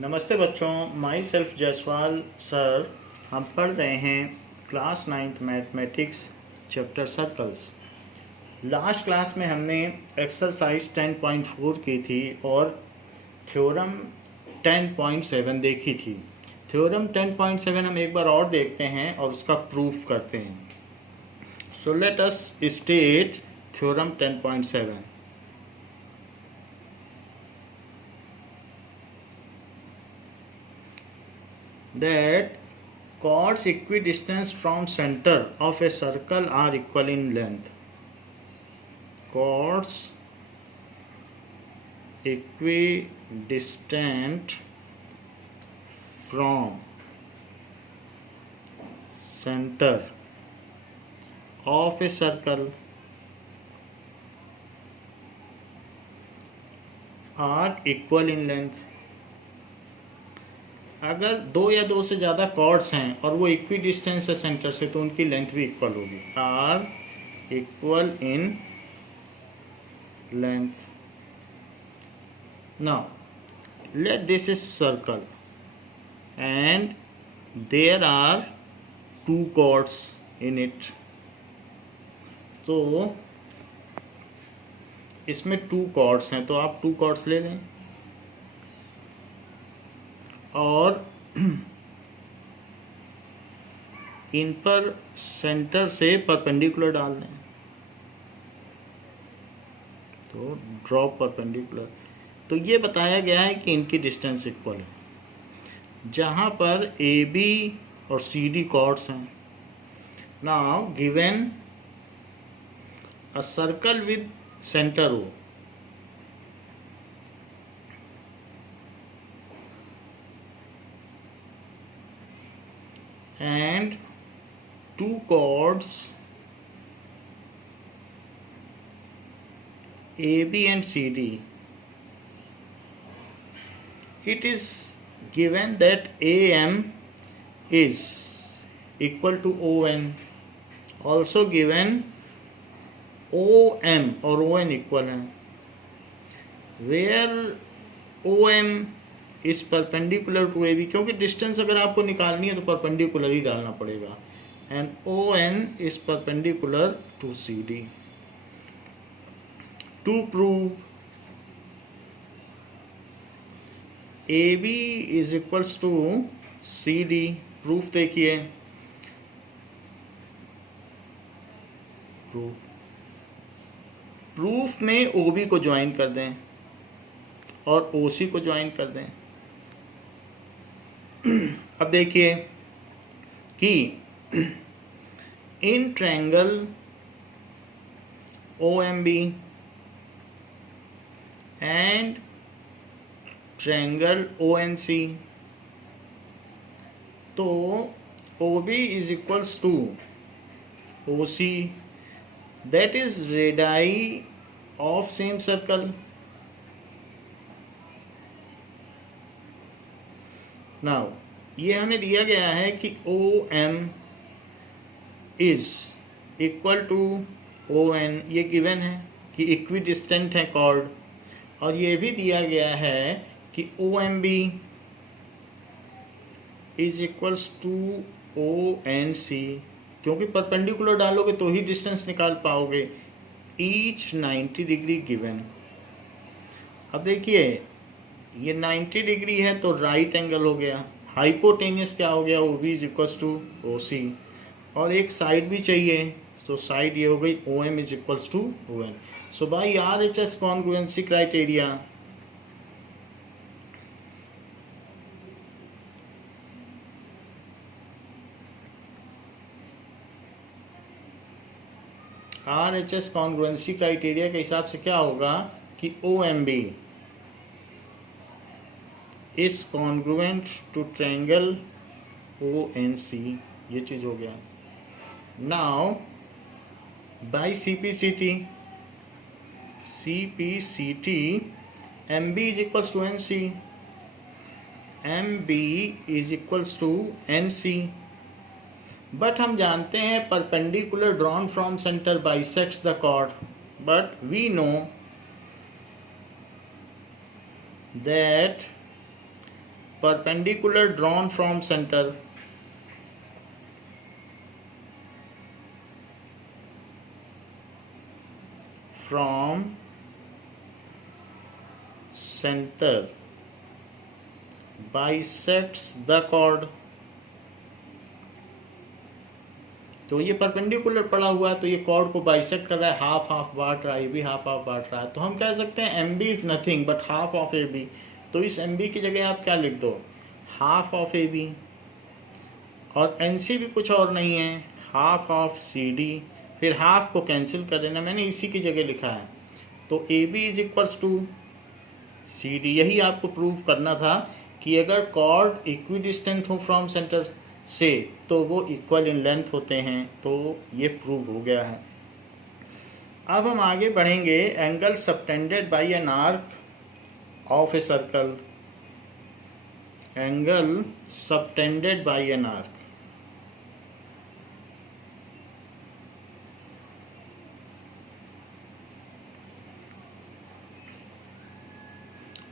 नमस्ते बच्चों, my self Jaiswal sir. हम पढ़ रहे हैं class 9th mathematics chapter circles. Last class में हमने एक्सरसाइज 10.4 की थी और थ्योरम 10.7 देखी थी। थ्योरम 10.7 हम एक बार और देखते हैं और उसका प्रूफ करते हैं। So let us state theorem 10.7। that chords equidistant from center of a circle are equal in length. Chords equidistant from center of a circle are equal in length. अगर दो या दो से ज़्यादा कॉर्ड्स हैं और वो इक्वी डिस्टेंस है सेंटर से तो उनकी लेंथ भी इक्वल होगी। Are equal in length. Now let this is circle and there are two chords in it. तो इसमें टू कॉर्ड्स हैं तो आप टू कॉर्ड्स ले लें और इन पर सेंटर से परपेंडिकुलर डाल दें। तो ड्रॉ परपेंडिकुलर। तो ये बताया गया है कि इनकी डिस्टेंस इक्वल है। जहाँ पर ए बी और सी डी कॉर्ड्स हैं। Now given a circle with centre O and two chords AB and CD. It is given that AM is equal to ON. Also given OM और ON equal है. Where OM is perpendicular to A B, क्योंकि distance अगर आपको निकालनी है तो perpendicular ही डालना पड़ेगा। And O N is perpendicular to C D. To prove A B is equals to C D. Proof देखिए। प्रूफ में ओ बी को ज्वाइन कर दें और ओ सी को ज्वाइन कर दें। अब देखिए कि in triangle OMB and triangle ONC, तो OB is equals to OC, that is radii of same circle. Now ये हमें दिया गया है कि OM is equal to ON। ये गिवन है कि इक्वी डिस्टेंट है कॉर्ड। और ये भी दिया गया है कि OMB is equals to ONC। क्योंकि परपेंडिकुलर डालोगे तो ही डिस्टेंस निकाल पाओगे। Each 90 degree given. अब देखिए ये 90 डिग्री है तो राइट एंगल हो गया। हाइपोटेनियस क्या हो गया? OB is equals to OC। और एक साइड भी चाहिए तो साइड ये हो गई OM is equals to ON। So by RHS congruency criteria RHS congruency criteria के हिसाब से क्या होगा कि OMB is congruent to triangle ONC। ये चीज हो गया। Now by CPCT MB is equals to NC, MB is equals to NC। But हम जानते हैं perpendicular drawn from centre bisects the chord, but we know that perpendicular drawn from centre, from center bisects the chord। तो ये perpendicular पड़ा हुआ है तो ये कॉर्ड को बाइसेक्ट कर रहा है, हाफ हाफ बांट रहा है, ये भी हाफ हाफ बांट रहा है। तो हम कह सकते हैं M B is nothing but half of A B. तो इस एम बी की जगह आप क्या लिख दो, हाफ ऑफ ए बी। और एन सी भी कुछ और नहीं है, हाफ ऑफ सी डी। फिर हाफ को कैंसिल कर देना, मैंने इसी की जगह लिखा है। तो A B is equals to C D. यही आपको प्रूव करना था कि अगर कॉर्ड इक्विडिस्टेंट हो फ्रॉम सेंटर से तो वो इक्वल इन लेंथ होते हैं। तो ये प्रूव हो गया है। अब हम आगे बढ़ेंगे। Angle subtended bye an arc of a circle, angle subtended bye an arc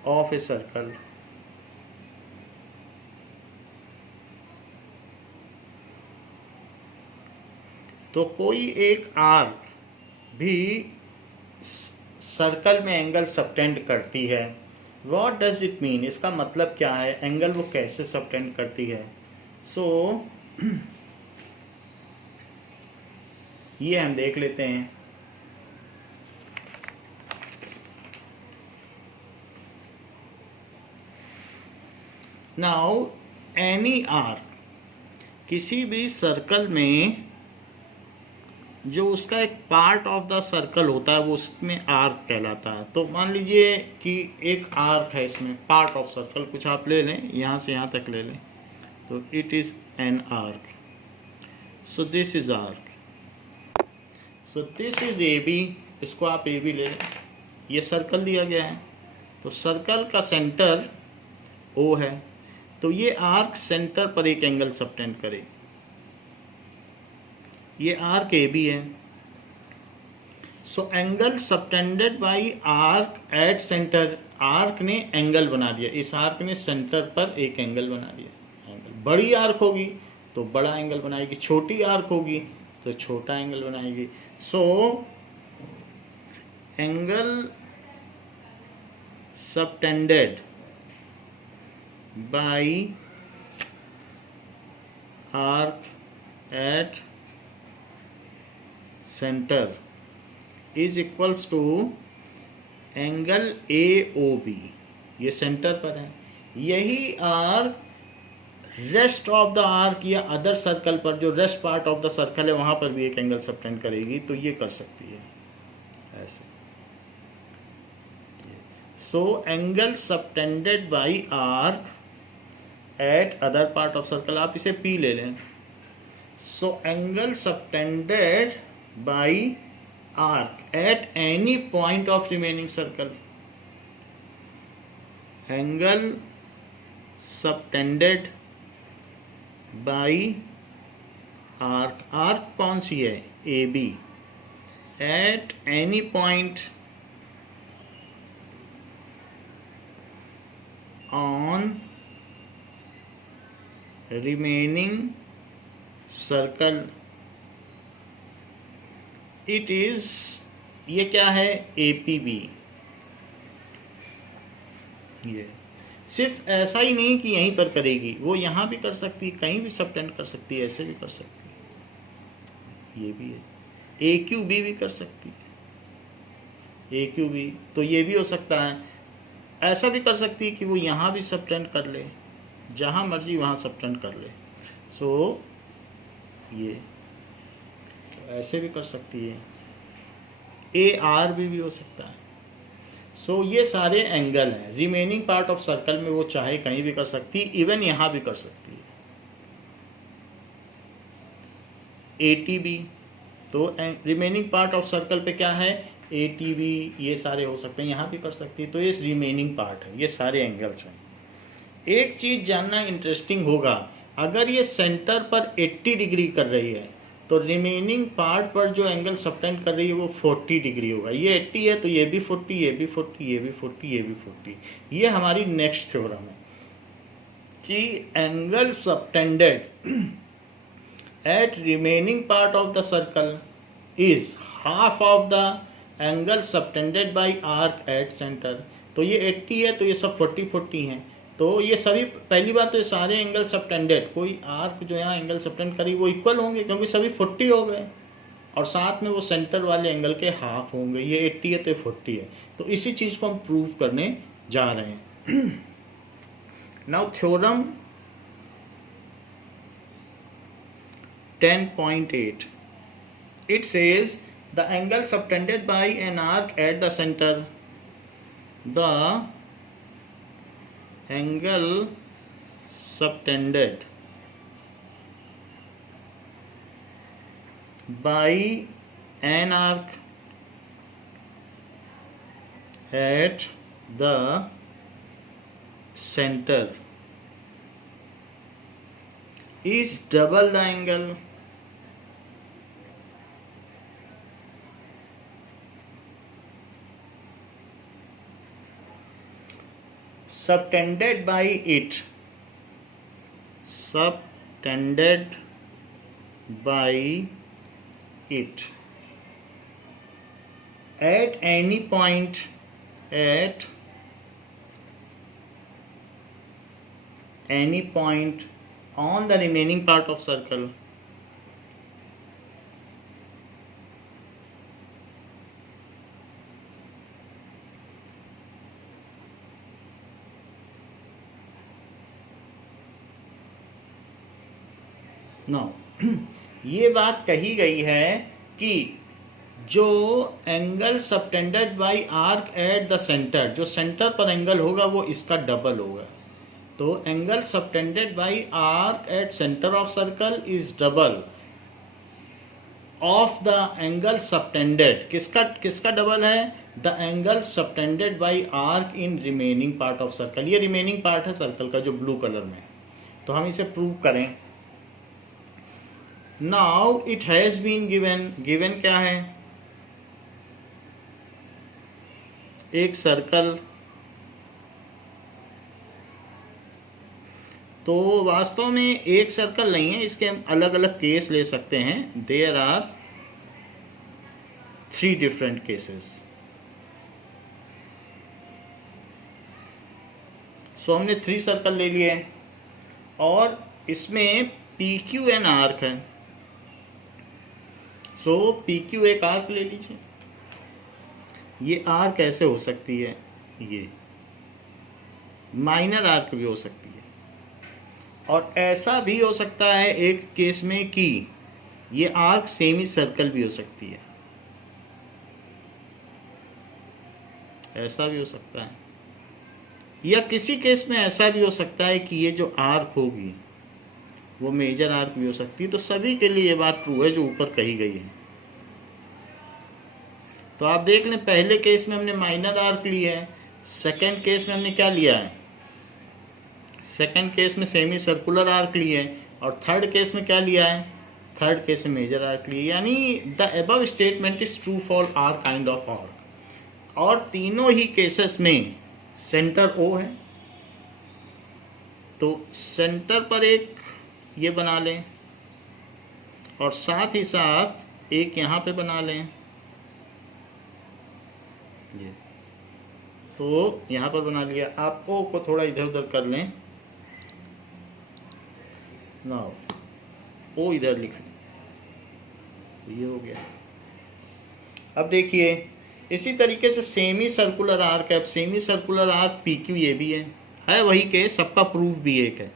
of a circle. तो कोई एक आर्क भी सर्कल में एंगल सबटेंड करती है। व्हाट डज इट मीन, इसका मतलब क्या है, एंगल वो कैसे सबटेंड करती है। सो ये हम देख लेते हैं। नाउ एनी आर्क, किसी भी सर्कल में जो उसका एक पार्ट ऑफ द सर्कल होता है वो उसमें आर्क कहलाता है। तो मान लीजिए कि एक आर्क है, इसमें पार्ट ऑफ सर्कल कुछ आप ले लें, यहाँ से यहाँ तक ले लें, तो it is an arc. So this is arc, so this is A B. इसको आप ए बी ले लें, ये सर्कल दिया गया है। तो सर्कल का सेंटर ओ है, तो ये आर्क सेंटर पर एक एंगल सबटेंड करेगी। ये आर्क ए बी है। So angle subtended by arc at centre, arc ने एंगल बना दिया, इस आर्क ने सेंटर पर एक एंगल बना दिया। एंगल बड़ी आर्क होगी तो बड़ा एंगल बनाएगी, छोटी आर्क होगी तो छोटा एंगल बनाएगी। So angle subtended by arc at centre is equals to angle A O B. ये सेंटर पर है। यही arc rest of the arc या अदर सर्कल पर, जो rest part of the circle है वहां पर भी एक एंगल सबटेंड करेगी। तो ये कर सकती है ऐसे। सो angle subtended by arc eight other part of circle, आप इसे पी ले लें। सो angle subtended by arc at any point of remaining circle, angle subtended by arc, arc कौन सी है, AB, at any point on remaining circle, it is, ये क्या है, APB। ये सिर्फ ऐसा ही नहीं कि यहीं पर करेगी, वो यहाँ भी कर सकती है, कहीं भी सबटेंड कर सकती है, ऐसे भी कर सकती है। ये भी है, AQB भी कर सकती है, AQB। तो ये भी हो सकता है। ऐसा भी कर सकती है कि वो यहाँ भी सबटेंड कर ले, जहाँ मर्जी वहाँ सबटेंड कर ले। सो ये ऐसे भी कर सकती है, ARB भी हो सकता है। सो ये सारे एंगल हैं। रिमेनिंग पार्ट ऑफ सर्कल में वो चाहे कहीं भी कर सकती है, इवन यहाँ भी कर सकती है। ATB, तो रिमेनिंग पार्ट ऑफ सर्कल पे क्या है, ATB, ये सारे हो सकते हैं, यहाँ भी कर सकती है। तो ये रिमेनिंग पार्ट है, ये सारे एंगल्स हैं। एक चीज़ जानना इंटरेस्टिंग होगा, अगर ये सेंटर पर 80 डिग्री कर रही है तो रिमेनिंग पार्ट पर जो एंगल सबटेंड कर रही है वो 40 डिग्री होगा। ये 80 है तो ये भी 40, ये भी 40, ये भी 40, ये भी 40। ये हमारी नेक्स्ट थ्योरम है। कि angle subtended at remaining part of the circle is half of the angle subtended by arc at centre. तो ये 80 है, तो ये सब 40-40 हैं। तो ये सभी, पहली बात तो ये सारे एंगल सबटेंडेड, कोई आर्क जो यहाँ एंगल सबटेंड करी वो इक्वल होंगे क्योंकि सभी 40 हो गए, और साथ में वो सेंटर वाले एंगल के हाफ होंगे। ये 80 है तो ये 40 है। तो इसी चीज़ को हम प्रूव करने जा रहे हैं। Now theorem 10.8, it says the angle subtended by an arc at the center, the angle subtended by an arc at the center is double the angle subtended by it, subtended by it at any point, at any point on the remaining part of circle. Now, ये बात कही गई है कि जो angle subtended by arc at the centre, जो centre पर angle होगा वो इसका डबल होगा। तो angle subtended by arc at centre of circle is double of the angle subtended. किसका डबल है? The angle subtended by arc in remaining part of circle. ये रिमेनिंग पार्ट है सर्कल का जो ब्लू कलर में। तो हम इसे प्रूव करें। Now it has been given क्या है? एक सर्कल। तो वास्तव में एक सर्कल नहीं है, इसके हम अलग अलग केस ले सकते हैं। There are 3 different cases. So हमने 3 सर्कल ले लिए और इसमें PQ एन आर्क है। सो PQ एक आर्क ले लीजिए। ये आर्क कैसे हो सकती है? ये माइनर आर्क भी हो सकती है, और ऐसा भी हो सकता है एक केस में कि ये आर्क सेमी सर्कल भी हो सकती है। ऐसा भी हो सकता है, या किसी केस में ऐसा भी हो सकता है कि ये जो आर्क होगी वो मेजर आर्क भी हो सकती है। तो सभी के लिए ये बात ट्रू है जो ऊपर कही गई है। तो आप देख लें, पहले केस में हमने माइनर आर्क ली है, सेकंड केस में हमने क्या लिया है? सेकंड केस में सेमी सर्कुलर आर्क ली है, और थर्ड केस में क्या लिया है? थर्ड केस में मेजर आर्क ली है। यानी the above statement is true for are kind of arc. और तीनों ही केसेस में सेंटर O है, तो सेंटर पर एक ये बना लें और साथ ही साथ एक यहाँ पे बना लें। ये तो यहाँ पर बना लिया। आप O को थोड़ा इधर उधर कर लें। नाउ O इधर लिख लें, तो ये हो गया। अब देखिए, इसी तरीके से सेमी सर्कुलर आर्क है। अब सेमी सर्कुलर आर्क PQ ये भी है वही केस, सबका प्रूफ भी एक है।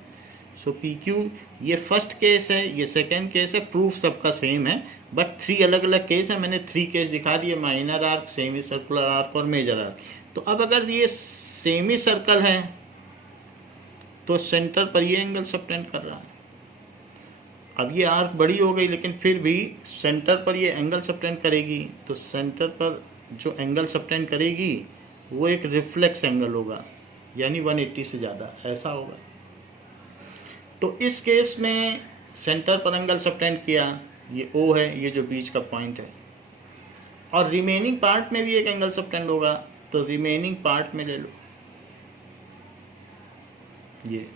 सो PQ ये फर्स्ट केस है, ये सेकंड केस है, प्रूफ सबका सेम है, बट 3 अलग अलग केस है। मैंने 3 केस दिखा दिए, minor arc, semi circular arc और मेजर आर्क। तो अब अगर ये सेमी सर्कल है तो सेंटर पर ये एंगल सबटेंड कर रहा है। अब ये आर्क बड़ी हो गई, लेकिन फिर भी सेंटर पर ये एंगल सबटेंड करेगी। तो सेंटर पर जो एंगल सबटेंड करेगी वो एक रिफ्लेक्स एंगल होगा, यानी 180 से ज़्यादा, ऐसा होगा। तो इस केस में सेंटर पर एंगल सबटेंड किया, ये O है, ये जो बीच का पॉइंट है, और रिमेनिंग पार्ट में भी एक एंगल सबटेंड होगा। तो रिमेनिंग पार्ट में ले लो ये।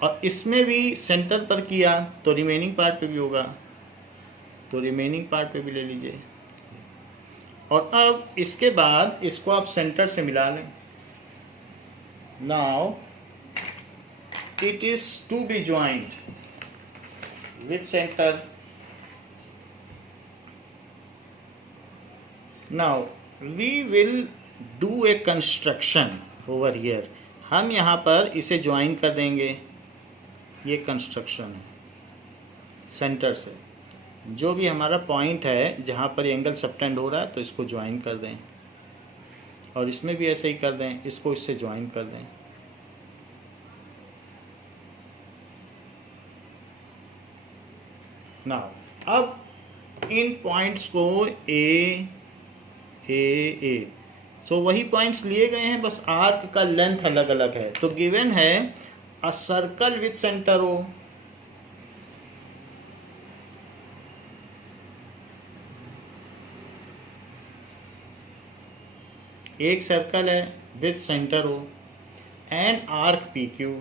और इसमें भी सेंटर पर किया तो रिमेनिंग पार्ट पे भी होगा, तो रिमेनिंग पार्ट पे भी ले लीजिए। और अब इसके बाद इसको आप सेंटर से मिला लें। Now it is to be joined with center. Now we will do a construction over here. हम यहाँ पर इसे ज्वाइन कर देंगे, ये कंस्ट्रक्शन है सेंटर से। जो भी हमारा पॉइंट है जहाँ पर एंगल सबटेंड हो रहा है तो इसको ज्वाइन कर दें, और इसमें भी ऐसे ही कर दें, इसको इससे ज्वाइन कर दें। नाउ अब इन पॉइंट्स को ए सो वही पॉइंट्स लिए गए हैं, बस आर्क का लेंथ अलग अलग है। तो गिवन है a circle with centre O, एक सर्कल है with centre O and arc P Q,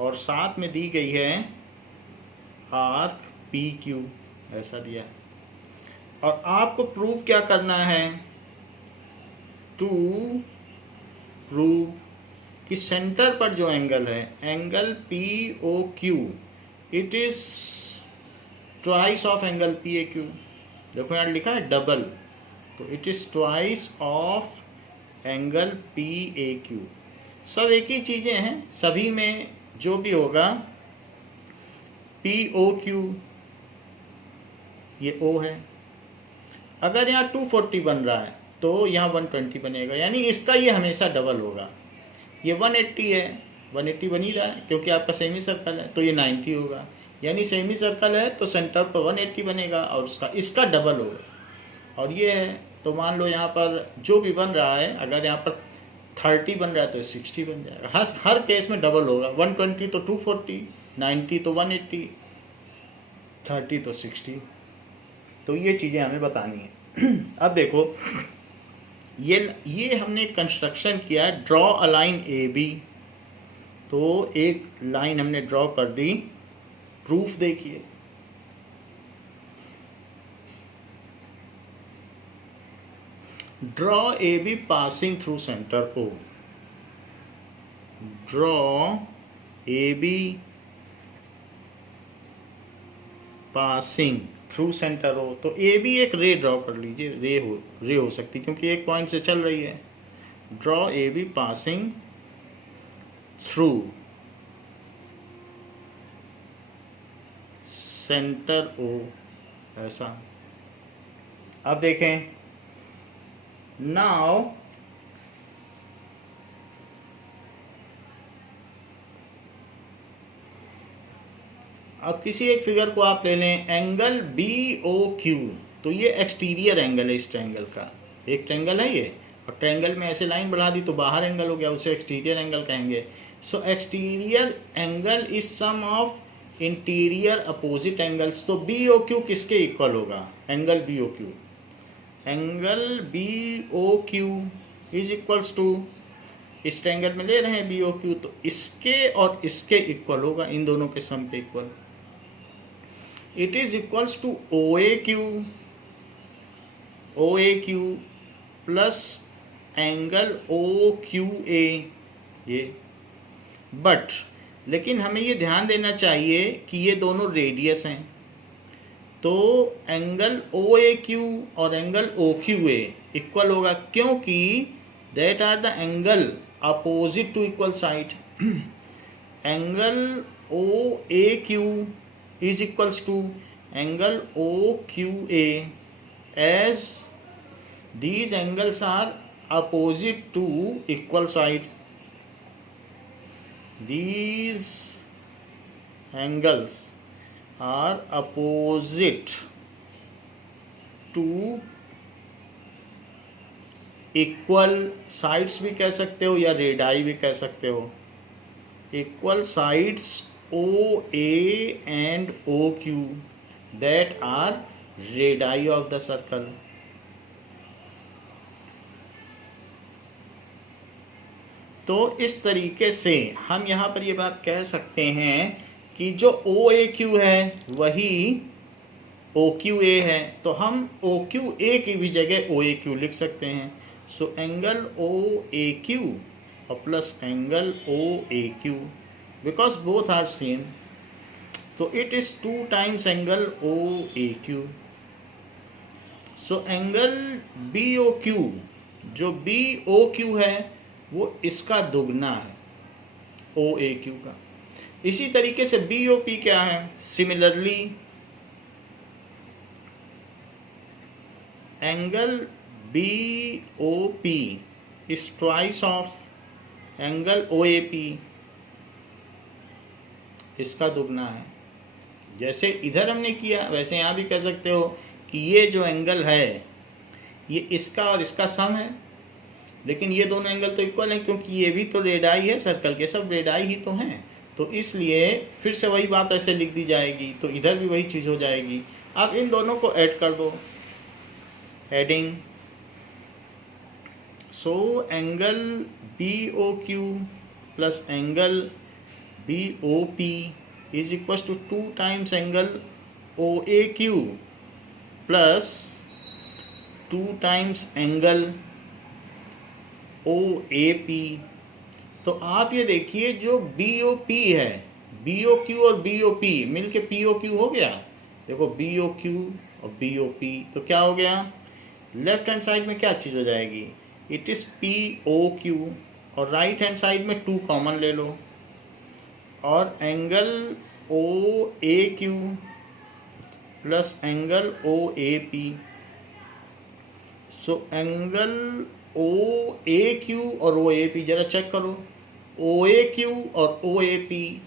और साथ में दी गई है आर्क पी क्यू, ऐसा दिया है। और आपको प्रूव क्या करना है, टू प्रूव कि सेंटर पर जो एंगल है, angle P O Q, it is twice of angle P A Q. देखो यहाँ लिखा है डबल, तो it is twice of angle P A Q. सब एक ही चीज़ें हैं, सभी में जो भी होगा पी ओ क्यू, ये ओ है। अगर यहाँ 240 बन रहा है तो यहाँ 120 बनेगा, यानी इसका ये हमेशा डबल होगा। ये 180 है, 180 बन ही रहा है क्योंकि आपका सेमी सर्कल है, तो ये 90 होगा। यानी सेमी सर्कल है तो सेंटर पर 180 बनेगा और इसका डबल होगा। और ये है, तो मान लो यहाँ पर जो भी बन रहा है, अगर यहाँ पर 30 बन रहा है तो 60 बन जाएगा। हर केस में डबल होगा। 120 तो 240, 90 तो 180, 30 तो 60। तो ये चीज़ें हमें बतानी है। अब देखो ये हमने कंस्ट्रक्शन किया, draw a line A B. तो एक लाइन हमने ड्रॉ कर दी। प्रूफ देखिए, draw A B passing through centre O. Draw A B passing through centre O, तो ए बी एक रे ड्रॉ कर लीजिए। रे हो सकती क्योंकि एक पॉइंट से चल रही है। Draw A B passing through centre O, ऐसा। अब देखें, नाउ अब किसी एक फिगर को आप ले लें, एंगल बी ओ क्यू। तो ये एक्सटीरियर एंगल है इस ट्रायंगल का। एक ट्रायंगल है ये, और ट्रायंगल में ऐसे लाइन बढ़ा दी तो बाहर एंगल हो गया, उसे एक्सटीरियर एंगल कहेंगे। So exterior angle is sum of interior opposite angles. तो बी ओ क्यू किसके इक्वल होगा, angle B O Q. Angle B O Q is equals to, इस ट्रायंगल में ले रहे हैं बी ओ क्यू, तो इसके और इसके इक्वल होगा, इन दोनों के सम के equal. It is equals to O A Q plus angle O Q A, ये। बट लेकिन हमें ये ध्यान देना चाहिए कि ये दोनों रेडियस हैं, तो एंगल ओ ए क्यू और angle O Q A equal होगा, क्योंकि that are the angle opposite to equal side. Angle O A Q is equals to angle OQA, as these angles are opposite to equal side. These angles are opposite to equal sides भी कह सकते हो या radii भी कह सकते हो। Equal sides OA and OQ that are radii of the circle. तो इस तरीके से हम यहाँ पर ये बात कह सकते हैं कि जो ओ ए क्यू है वही ओ क्यू ए है, तो हम ओ क्यू ए की भी जगह ओ ए क्यू लिख सकते हैं। So angle O A Q और plus angle O A Q, because both are same, तो it is 2 times angle O A Q. So angle B O Q, जो बी ओ क्यू है वो इसका दुगना है ओ ए क्यू का। इसी तरीके से बी ओ पी क्या है, similarly angle B O P is twice of angle O A P, इसका दुगना है। जैसे इधर हमने किया वैसे यहाँ भी कह सकते हो कि ये जो एंगल है ये इसका और इसका सम है, लेकिन ये दोनों एंगल तो इक्वल हैं क्योंकि ये भी तो रेडाई है, सर्कल के सब रेडाई ही तो हैं, तो इसलिए फिर से वही बात ऐसे लिख दी जाएगी, तो इधर भी वही चीज़ हो जाएगी। अब इन दोनों को ऐड कर दो, adding, so angle B O Q plus angle B O P is equal to 2 times angle O A Q plus 2 times angle O A P. तो आप ये देखिए जो बी ओ पी है, बी ओ क्यू और B O P मिल के P O Q हो गया। देखो बी ओ क्यू और बी ओ पी, तो क्या हो गया, लेफ्ट हैंड साइड में क्या चीज़ हो जाएगी, it is P O Q, और राइट हैंड साइड में 2 कॉमन ले लो, और angle O A Q plus angle O A P. So angle O A Q और ओ ए पी जरा चेक करो, ओ ए क्यू और ओ ए पी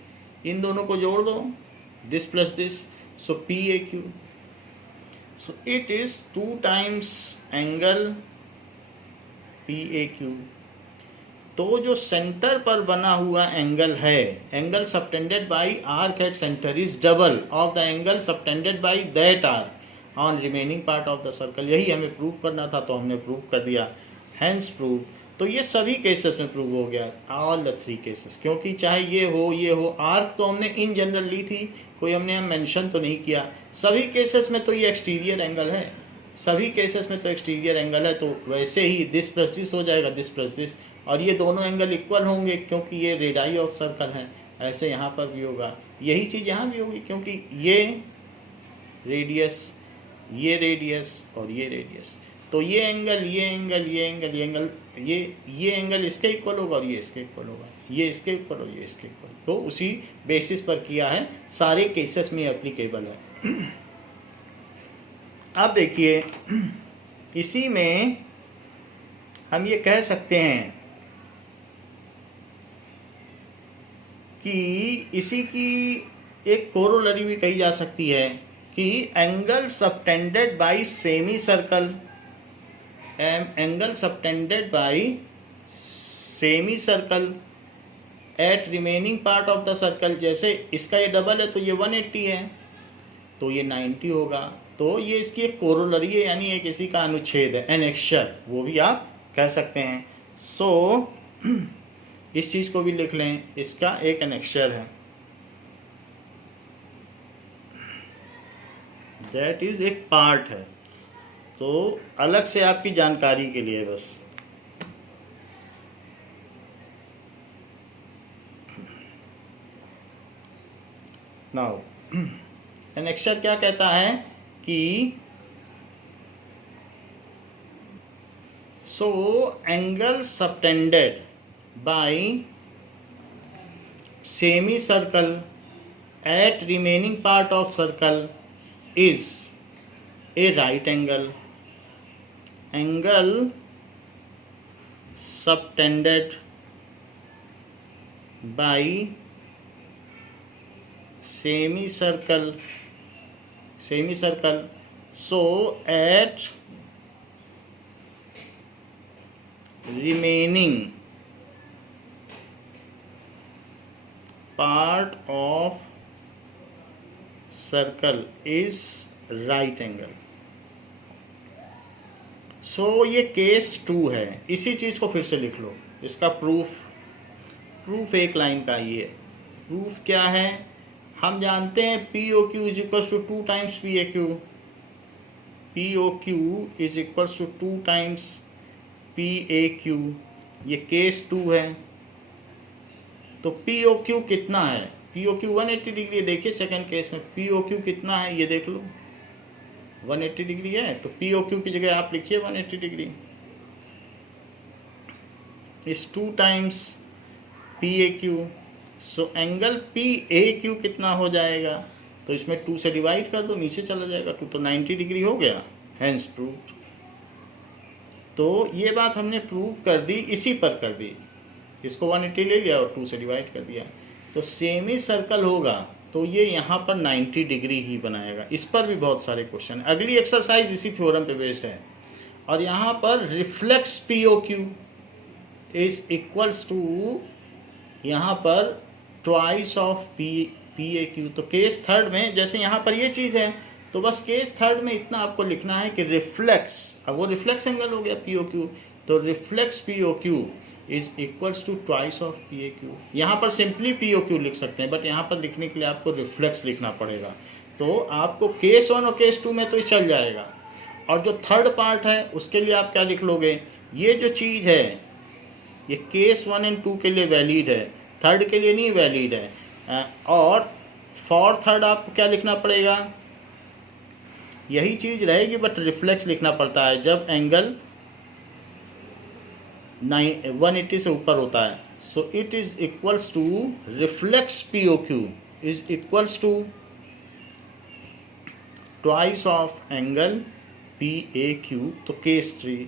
इन दोनों को जोड़ दो, this plus this, so P A Q. So it is 2 times angle P A Q. तो जो सेंटर पर बना हुआ एंगल है, angle subtended by arc at centre is double of the angle subtended by that arc on remaining part of the circle. यही हमें prove करना था, तो हमने प्रूव कर दिया, हैंस प्रूव। तो ये सभी केसेस में प्रूव हो गया, ऑल द 3 केसेस, क्योंकि चाहे ये हो आर्क तो हमने इन जनरल ली थी, कोई हमने मेंशन तो नहीं किया। सभी केसेस में तो ये एक्सटीरियर एंगल है, सभी केसेस में तो एक्सटीरियर एंगल है, तो वैसे ही दिस प्लस दिस हो जाएगा, दिस प्लस दिस, और ये दोनों एंगल इक्वल होंगे क्योंकि ये रेडाई ऑफ सर्कल है। ऐसे यहाँ पर भी होगा, यही चीज़ यहाँ भी होगी, क्योंकि ये रेडियस और ये रेडियस, तो ये एंगल ये एंगल इसके इक्वल होगा और ये इसके इक्वल होगा, ये इसके इक्वल और ये इसके इक्वल, तो उसी बेसिस पर किया है, सारे केसेस में एप्लीकेबल है। अब देखिए इसी में हम ये कह सकते हैं कि इसी की एक कोरोलरी भी कही जा सकती है कि angle subtended bye semi circle, angle subtended bye semi circle eight remaining part of the circle, जैसे इसका ये डबल है तो ये 180 है, तो ये 90 होगा, तो ये इसकी एक कोरोलरी है, यानी एक इसी का अनुच्छेद है, एनेक्शर वो भी आप कह सकते हैं। सो इस चीज़ को भी लिख लें, इसका एक एनेक्शर है, दैट इज एक पार्ट है, तो अलग से आपकी जानकारी के लिए बस। नाउ एनेक्शर क्या कहता है कि सो angle subtended bye semi circle eight remaining part of circle is a right angle, angle subtended by semicircle, so at remaining part of circle is right angle. So ये केस 2 है, इसी चीज़ को फिर से लिख लो, इसका प्रूफ प्रूफ एक line का ही है। प्रूफ क्या है, हम जानते हैं P O Q is equals to 2 times P A Q. P O Q is equals to 2 times P A Q. ये केस 2 है। तो पी ओ क्यू कितना है, पी ओ क्यू 180 डिग्री है। देखिए सेकंड केस में पी ओ क्यू कितना है, ये देख लो 180 डिग्री है। तो पी ओ क्यू की जगह आप लिखिए 180 degree is 2 times P A Q. So angle P A Q कितना हो जाएगा, तो इसमें 2 से डिवाइड कर दो, नीचे चला जाएगा 2, तो 90 डिग्री हो गया। Hence proved. तो ये बात हमने प्रूव कर दी, इसी पर कर दी। इसको 180 ले लिया और 2 से डिवाइड कर दिया। तो सेमी सर्कल होगा तो ये यहाँ पर 90 डिग्री ही बनाएगा। इस पर भी बहुत सारे क्वेश्चन है। अगली एक्सरसाइज इसी थ्योरम पे बेस्ड है। और यहाँ पर reflex P O Q is equals to यहाँ पर twice of P A Q. तो केस थर्ड में जैसे यहाँ पर ये चीज़ है, तो बस केस थर्ड में इतना आपको लिखना है कि रिफ्लेक्स, अब वो रिफ्लेक्स एंगल हो गया पी ओ क्यू, तो reflex P O Q is equals to twice of P A Q. यहाँ पर सिंपली पी ओ क्यू लिख सकते हैं, बट यहाँ पर लिखने के लिए आपको रिफ्लेक्स लिखना पड़ेगा। तो आपको केस 1 और केस 2 में तो चल जाएगा, और जो थर्ड पार्ट है उसके लिए आप क्या लिख लोगे, ये जो चीज़ है ये केस 1 एंड 2 के लिए वैलिड है, थर्ड के लिए नहीं वैलिड है। और फॉर थर्ड आपको क्या लिखना पड़ेगा, यही चीज़ रहेगी बट रिफ्लेक्स लिखना पड़ता है जब एंगल 180 से ऊपर होता है। So it is equals to reflex P O Q is equals to twice of angle P A Q. तो केस 3,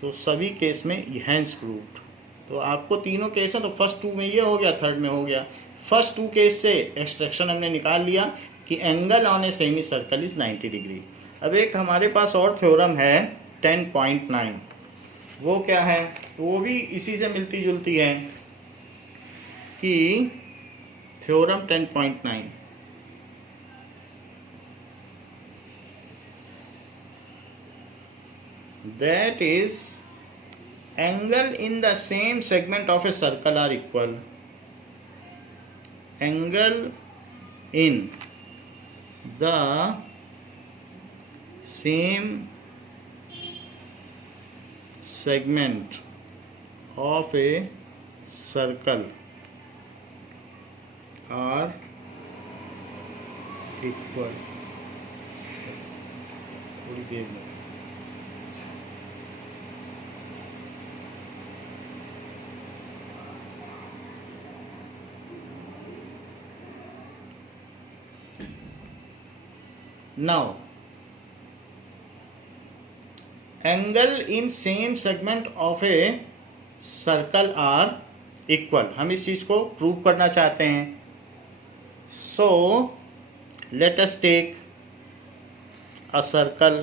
सो सभी केस में हैंस प्रूव्ड। तो आपको तीनों केस हैं, तो फर्स्ट 2 में ये हो गया, थर्ड में हो गया। फर्स्ट 2 केस से एक्सट्रैक्शन हमने निकाल लिया कि angle on a semi circle is 90 degree. अब एक हमारे पास और थ्योरम है 10.9। वो क्या है, वो भी इसी से मिलती जुलती है कि theorem 10.9 that is angle in the same segment of a circle are equal. Angle in the same segment of a circle are equal. थोड़ी देर में now angle in same segment of a circle are equal। हम इस चीज को prove करना चाहते हैं। so let us take a circle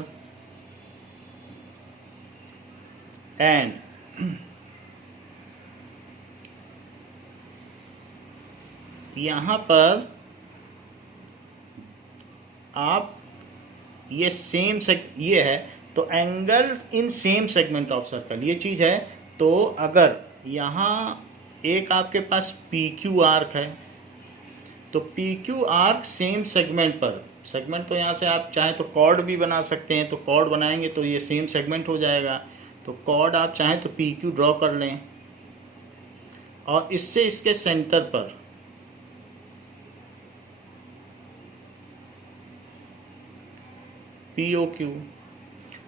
and यहाँ पर आप ये सेम ये है, तो angle in same segment of circle ये चीज़ है। तो अगर यहाँ एक आपके पास पी क्यू आर्क है, तो P Q arc same segment पर, सेगमेंट तो यहाँ से आप चाहें तो कॉर्ड भी बना सकते हैं, तो कॉर्ड बनाएंगे तो ये सेम सेगमेंट हो जाएगा। तो कॉर्ड आप चाहें तो पी क्यू ड्रॉ कर लें, और इससे इसके सेंटर पर पी ओ क्यू।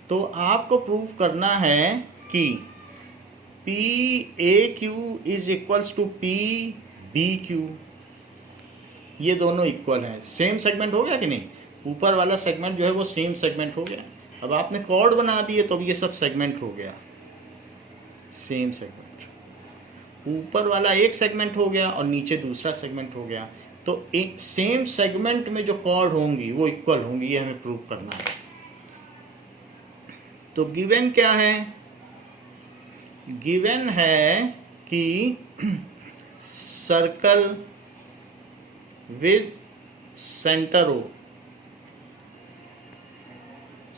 तो आपको प्रूव करना है कि P A Q is equals to P B Q. ये दोनों इक्वल हैं, सेम सेगमेंट हो गया कि नहीं, ऊपर वाला सेगमेंट जो है वो सेम सेगमेंट हो गया। अब आपने कॉर्ड बना दिए तो ये सब सेगमेंट हो गया, सेम सेगमेंट। ऊपर वाला एक सेगमेंट हो गया और नीचे दूसरा सेगमेंट हो गया। तो एक सेम सेगमेंट में जो कॉर्ड होंगी वो इक्वल होंगी, ये हमें प्रूव करना है। तो गिवन क्या है, गिवन है कि circle with centre O,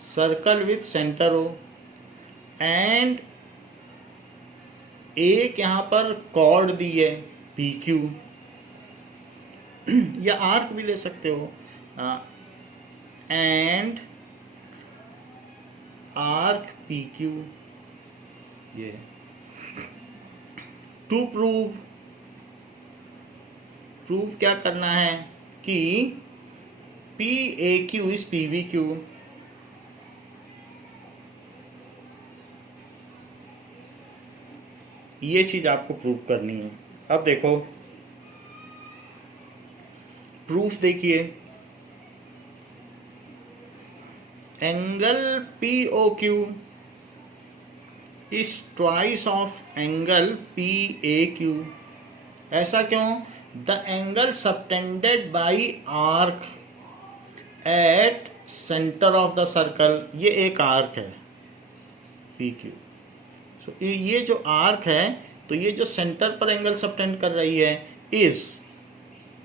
circle with centre O and एक यहाँ पर कॉर्ड दी है पी क्यू, या आर्क भी ले सकते हो, एंड आर्क पी क्यू। ये टू प्रूव क्या करना है कि P A Q is P B Q. ये चीज आपको प्रूव करनी है। अब देखो प्रूफ देखिए, angle P O Q is twice of angle P A Q. ऐसा क्यों? The angle subtended by arc at centre of the circle, ये एक आर्क है पी क्यू। सो ये जो आर्क है, तो ये जो सेंटर पर एंगल सबटेंड कर रही है is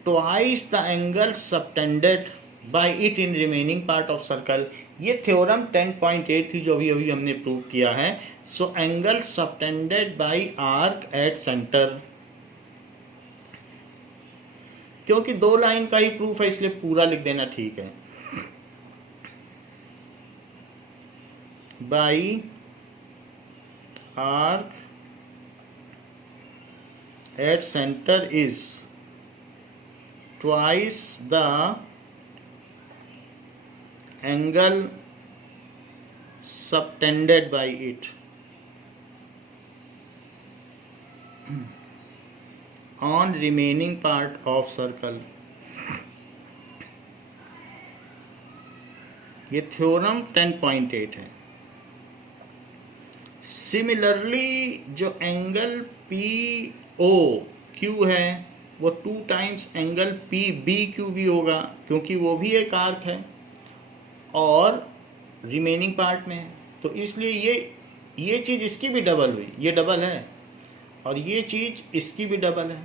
twice the angle subtended by it in remaining part of circle. ये थ्योरम 10.8 थी जो अभी हमने प्रूव किया है। So angle subtended by arc at centre, क्योंकि 2 लाइन का ही प्रूफ है इसलिए पूरा लिख देना ठीक है। By arc at centre is twice the angle subtended by it on remaining part of circle। ये थ्योरम 10.8 है। सिमिलरली जो एंगल पी ओ क्यू है वो 2 times angle P B Q भी होगा, क्योंकि वो भी एक आर्क है और रिमेनिंग पार्ट में है। तो इसलिए ये चीज़ इसकी भी डबल हुई, ये डबल है, और ये चीज इसकी भी डबल है।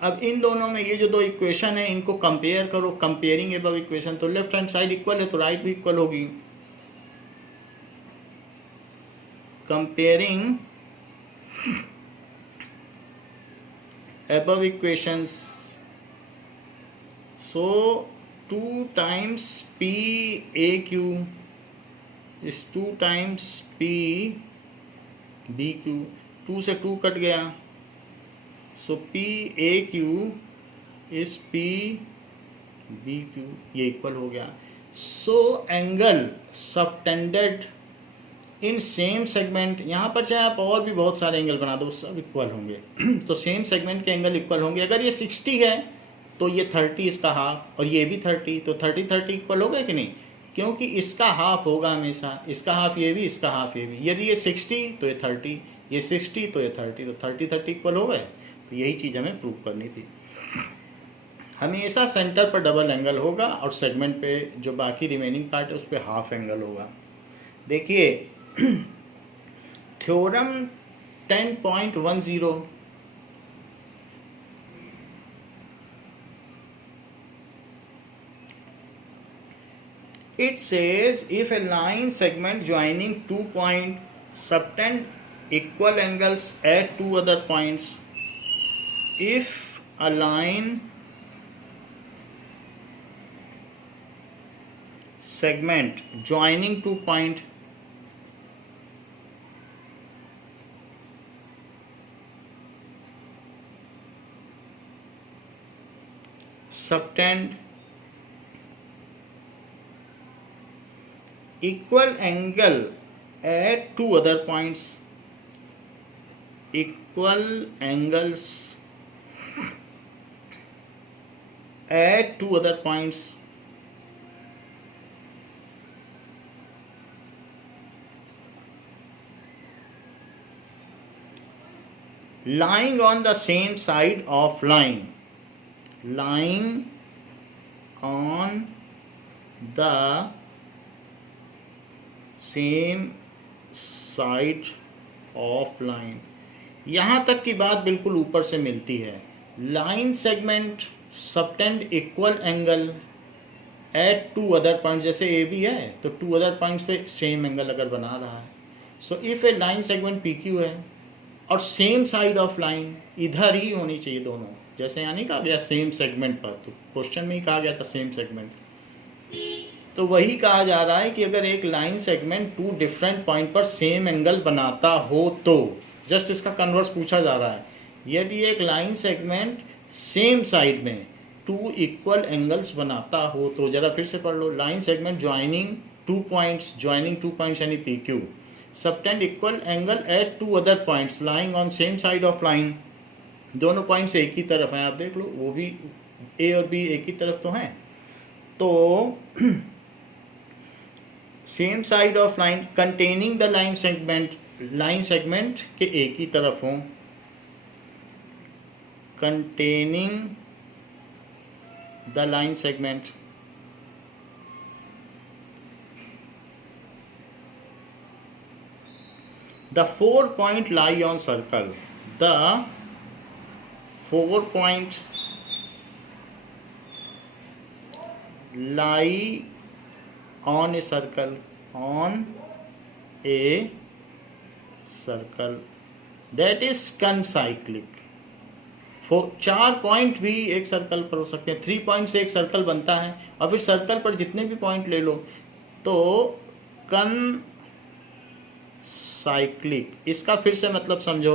अब इन दोनों में ये जो 2 इक्वेशन है इनको कंपेयर करो, कंपेयरिंग अबव इक्वेशन, तो लेफ्ट हैंड साइड इक्वल है तो राइट भी इक्वल होगी। Comparing above equations, so 2 times P A Q is 2 times P B Q, 2 से 2 कट गया, so P A Q is P B Q, ये equal हो गया। So angle subtended in same segment, यहाँ पर चाहे आप और भी बहुत सारे एंगल बना दो सब इक्वल होंगे। तो सेम सेगमेंट के एंगल इक्वल होंगे। अगर ये 60 है तो ये 30 इसका हाफ, और ये भी 30, तो 30 इक्वल हो गए कि नहीं? क्योंकि इसका हाफ होगा हमेशा, इसका हाफ ये भी, इसका हाफ ये भी। यदि ये 60 तो ये 30, ये 60 तो ये 30, तो 30 इक्वल हो गए। तो यही चीज़ हमें प्रूव करनी थी। हमेशा सेंटर पर डबल एंगल होगा और सेगमेंट पे जो बाकी रिमेनिंग पार्ट है उस पर हाफ एंगल होगा। देखिए theorem 10.10, it says if a line segment joining 2 points subtend equal angles at 2 other points, if a line segment joining 2 points subtend equal angle at 2 other points, equal angles at 2 other points, lying on the same side of line, lying on the same side of line. यहाँ तक की बात बिल्कुल ऊपर से मिलती है। Line segment subtend equal angle at 2 other point, जैसे ए बी है तो 2 अदर पॉइंट्स पे सेम एंगल अगर बना रहा है, so if a line segment P Q है और सेम साइड ऑफ लाइन इधर ही होनी चाहिए दोनों, जैसे यहाँ नहीं कहा गया सेम सेगमेंट पर, तो क्वेश्चन में ही कहा गया था सेम सेगमेंट, तो वही कहा जा रहा है कि अगर एक line segment two different point पर सेम एंगल बनाता हो तो, जस्ट इसका कन्वर्स पूछा जा रहा है, यदि एक लाइन सेगमेंट सेम साइड में टू इक्वल एंगल्स बनाता हो तो, जरा फिर से पढ़ लो, line segment joining two points यानी P Q subtend equal angle at two other points lying on same side of line, दोनों पॉइंट्स एक ही तरफ हैं, आप देख लो वो भी ए और बी एक ही तरफ तो हैं, तो same side of line containing the line segment के एक ही तरफ हों, containing the line segment, the 4 point lie on circle, the 4 point lie on a circle, that is concyclic. 4 point भी एक सर्कल पर हो सकते हैं, 3 पॉइंट से एक सर्कल बनता है, और फिर सर्कल पर जितने भी पॉइंट ले लो तो साइक्लिक, इसका फिर से मतलब समझो,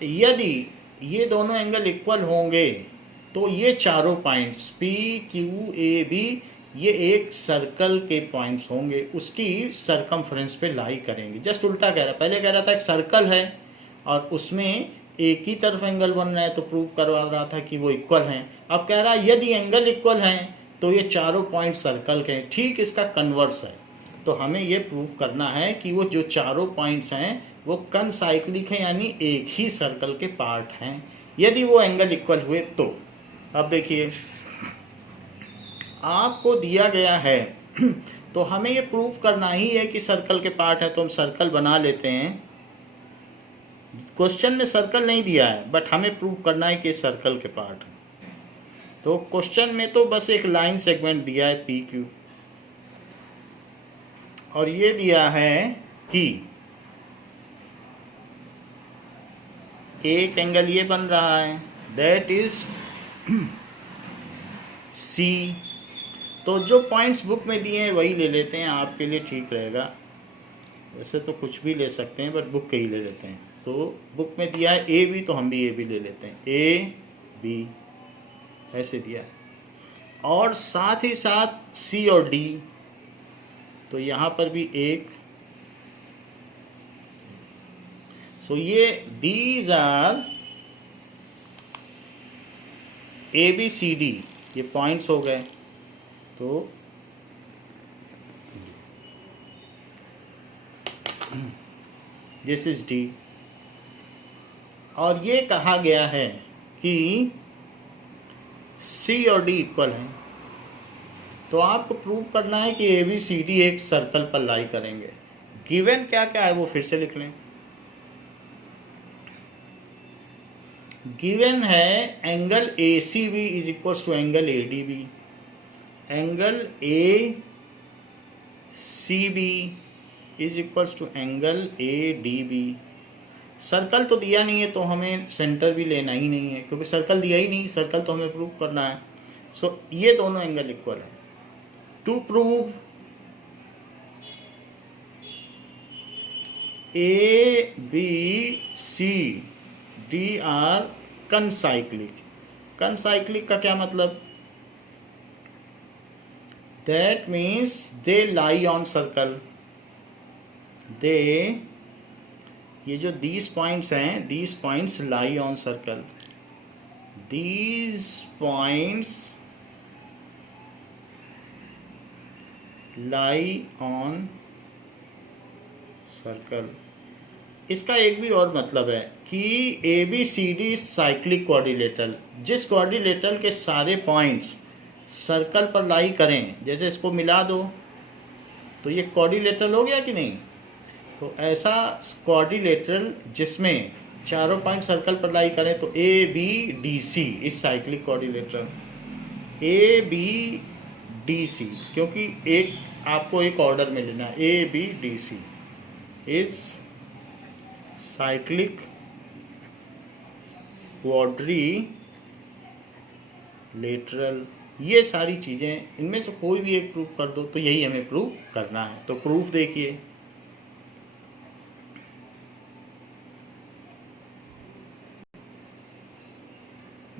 यदि ये दोनों एंगल इक्वल होंगे तो ये चारों points P Q A B ये एक सर्कल के पॉइंट्स होंगे, उसकी सरकमफ्रेंस पे लाई करेंगे। जस्ट उल्टा कह रहा है, पहले कह रहा था एक सर्कल है और उसमें एक ही तरफ एंगल बन रहा है तो प्रूव करवा रहा था कि वो इक्वल हैं, अब कह रहा है यदि एंगल इक्वल हैं तो ये चारों पॉइंट सर्कल के हैं, ठीक इसका कन्वर्स है। तो हमें ये प्रूव करना है कि वो जो चारों पॉइंट्स हैं वो कनसाइक्लिक हैं, यानी एक ही सर्कल के पार्ट हैं, यदि वो एंगल इक्वल हुए तो। अब देखिए आपको दिया गया है तो हमें ये प्रूव करना ही है कि सर्कल के पार्ट है, तो हम सर्कल बना लेते हैं। क्वेश्चन में सर्कल नहीं दिया है बट हमें प्रूव करना है कि सर्कल के पार्ट है, तो क्वेश्चन में तो बस एक लाइन सेगमेंट दिया है पी क्यू, और ये दिया है कि एक एंगल ये बन रहा है दैट इज सी, तो जो पॉइंट्स बुक में दिए हैं वही ले लेते हैं, आपके लिए ठीक रहेगा। वैसे तो कुछ भी ले सकते हैं बट बुक के ही ले लेते हैं। तो बुक में दिया है ए बी, तो हम भी ए बी ले लेते हैं, ए बी ऐसे दिया है, और साथ ही साथ सी और डी, तो यहाँ पर भी एक, सो ये these are A B C D, ये पॉइंट्स हो गए। तो दिस इज डी, और ये कहा गया है कि सी और डी इक्वल हैं, तो आपको प्रूव करना है कि ए बी सी डी एक सर्कल पर लाई करेंगे। गिवन क्या क्या है वो फिर से लिख लें। गिवन है angle A C B is equal to angle A D B, angle A C B is equal to angle A D B. Circle तो दिया नहीं है तो हमें सेंटर भी लेना ही नहीं है, क्योंकि सर्कल दिया ही नहीं, सर्कल तो हमें प्रूव करना है। सो ये दोनों एंगल इक्वल है। To prove A B C D are concyclic. Concyclic का क्या मतलब? That means they lie on circle, they, ये जो दीज पॉइंट्स हैं, these points lie on circle, these points lie on circle. इसका एक भी और मतलब है कि A B C D cyclic quadrilateral, जिस क्वाड्रिलेटरल के सारे पॉइंट्स सर्कल पर लाई करें, जैसे इसको मिला दो तो ये क्वाड्रिलेटरल हो गया कि नहीं? तो ऐसा क्वाड्रिलेटरल जिसमें चारों पॉइंट सर्कल पर लाई करें, तो ए बी डी सी इस cyclic quadrilateral, A B D C, क्योंकि एक आपको एक ऑर्डर में लेना है, A B D C. Is cyclic quadrilateral. ये सारी चीज़ें इनमें से कोई भी एक प्रूफ कर दो, तो यही हमें प्रूफ करना है। तो प्रूफ देखिए,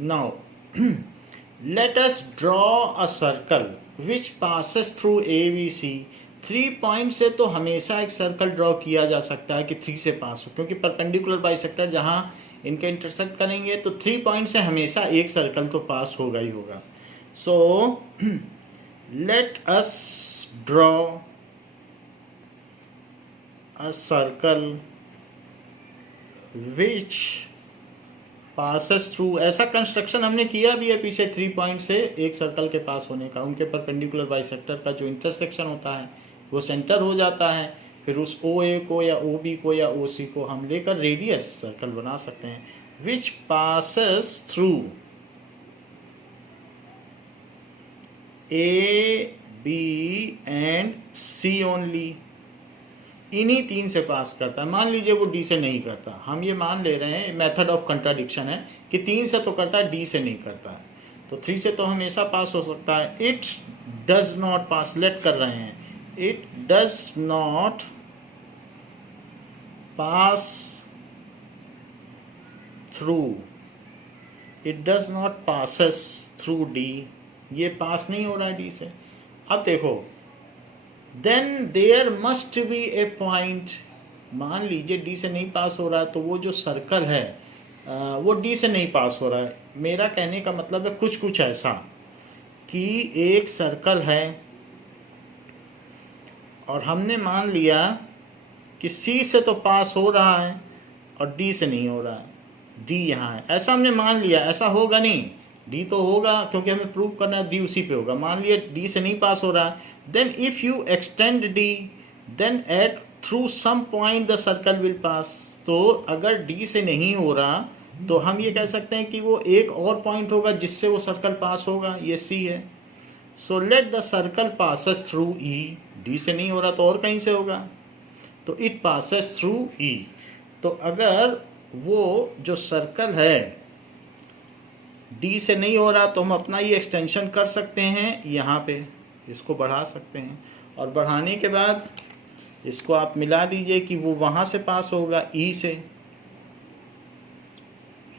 now let us draw a circle which passes through ABC। 3 point से तो हमेशा एक सर्कल ड्रॉ किया जा सकता है कि 3 से पास हो, क्योंकि परपेंडिकुलर बाइसेक्टर जहाँ इनके इंटरसेक्ट करेंगे तो 3 पॉइंट से हमेशा एक सर्कल तो पास होगा ही होगा। So let us draw a circle which passes through. ऐसा कंस्ट्रक्शन हमने किया भी है पीछे 3 पॉइंट से एक सर्कल के पास होने का। उनके परपेंडिकुलर बाइसेक्टर का जो इंटरसेक्शन होता है वो सेंटर हो जाता है, फिर उस OA को या OB को या OC को हम लेकर रेडियस सर्कल बना सकते हैं। विच passes through A, B and C only. इन्हीं 3 से पास करता है। मान लीजिए वो D से नहीं करता, हम ये मान ले रहे हैं, मेथड ऑफ कंट्राडिक्शन है कि 3 से तो करता है, D से नहीं करता है। तो 3 से तो हमेशा पास हो सकता है। It does not pass, let कर रहे हैं, it does not pass through, it does not passes through D। ये पास नहीं हो रहा है D से। अब देखो, then there must be a point. मान लीजिए D से नहीं पास हो रहा है, तो वो जो सर्कल है वो D से नहीं पास हो रहा है। मेरा कहने का मतलब है कुछ ऐसा कि एक सर्कल है और हमने मान लिया कि C से तो पास हो रहा है और D से नहीं हो रहा है, D यहाँ है, ऐसा हमने मान लिया। ऐसा होगा नहीं, D तो होगा क्योंकि हमें प्रूव करना है D उसी पे होगा। मान लिया D से नहीं पास हो रहा है, then if you extend D then at through some point the circle will pass. तो अगर D से नहीं हो रहा तो हम ये कह सकते हैं कि वो एक और पॉइंट होगा जिससे वो सर्कल पास होगा, ये C है। So let the circle passes through E। D से नहीं हो रहा तो और कहीं से होगा, तो इट पासेस थ्रू E। तो अगर वो जो सर्कल है D से नहीं हो रहा तो हम अपना ही एक्सटेंशन कर सकते हैं, यहाँ पे इसको बढ़ा सकते हैं, और बढ़ाने के बाद इसको आप मिला दीजिए कि वो वहाँ से पास होगा E से।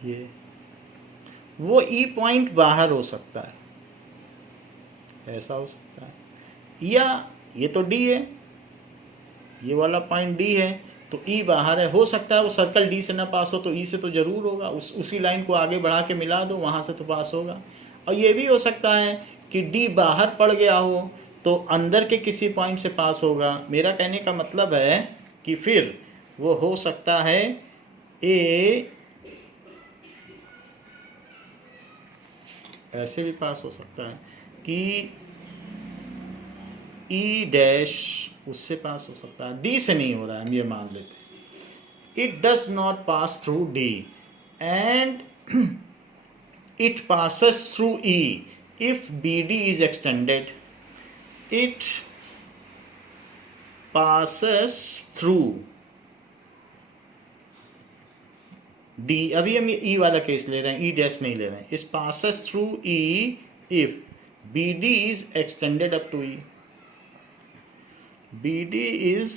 ये वो E पॉइंट बाहर हो सकता है, ऐसा हो सकता है, या ये तो D है, ये वाला पॉइंट D है तो E बाहर है। हो सकता है वो सर्कल D से ना पास हो तो E से तो ज़रूर होगा, उसी लाइन को आगे बढ़ा के मिला दो, वहाँ से तो पास होगा। और ये भी हो सकता है कि D बाहर पड़ गया हो तो अंदर के किसी पॉइंट से पास होगा। मेरा कहने का मतलब है कि फिर वो हो सकता है A ऐसे भी पास हो सकता है कि E डैश उससे पास हो सकता है, D से नहीं हो रहा है, हम ये मान लेते हैं। It does not pass through D and it passes through E if BD is extended। It passes through D। अभी हम ये E वाला केस ले रहे हैं, E डैश नहीं ले रहे हैं। It passes through E if BD is extended up to E। BD is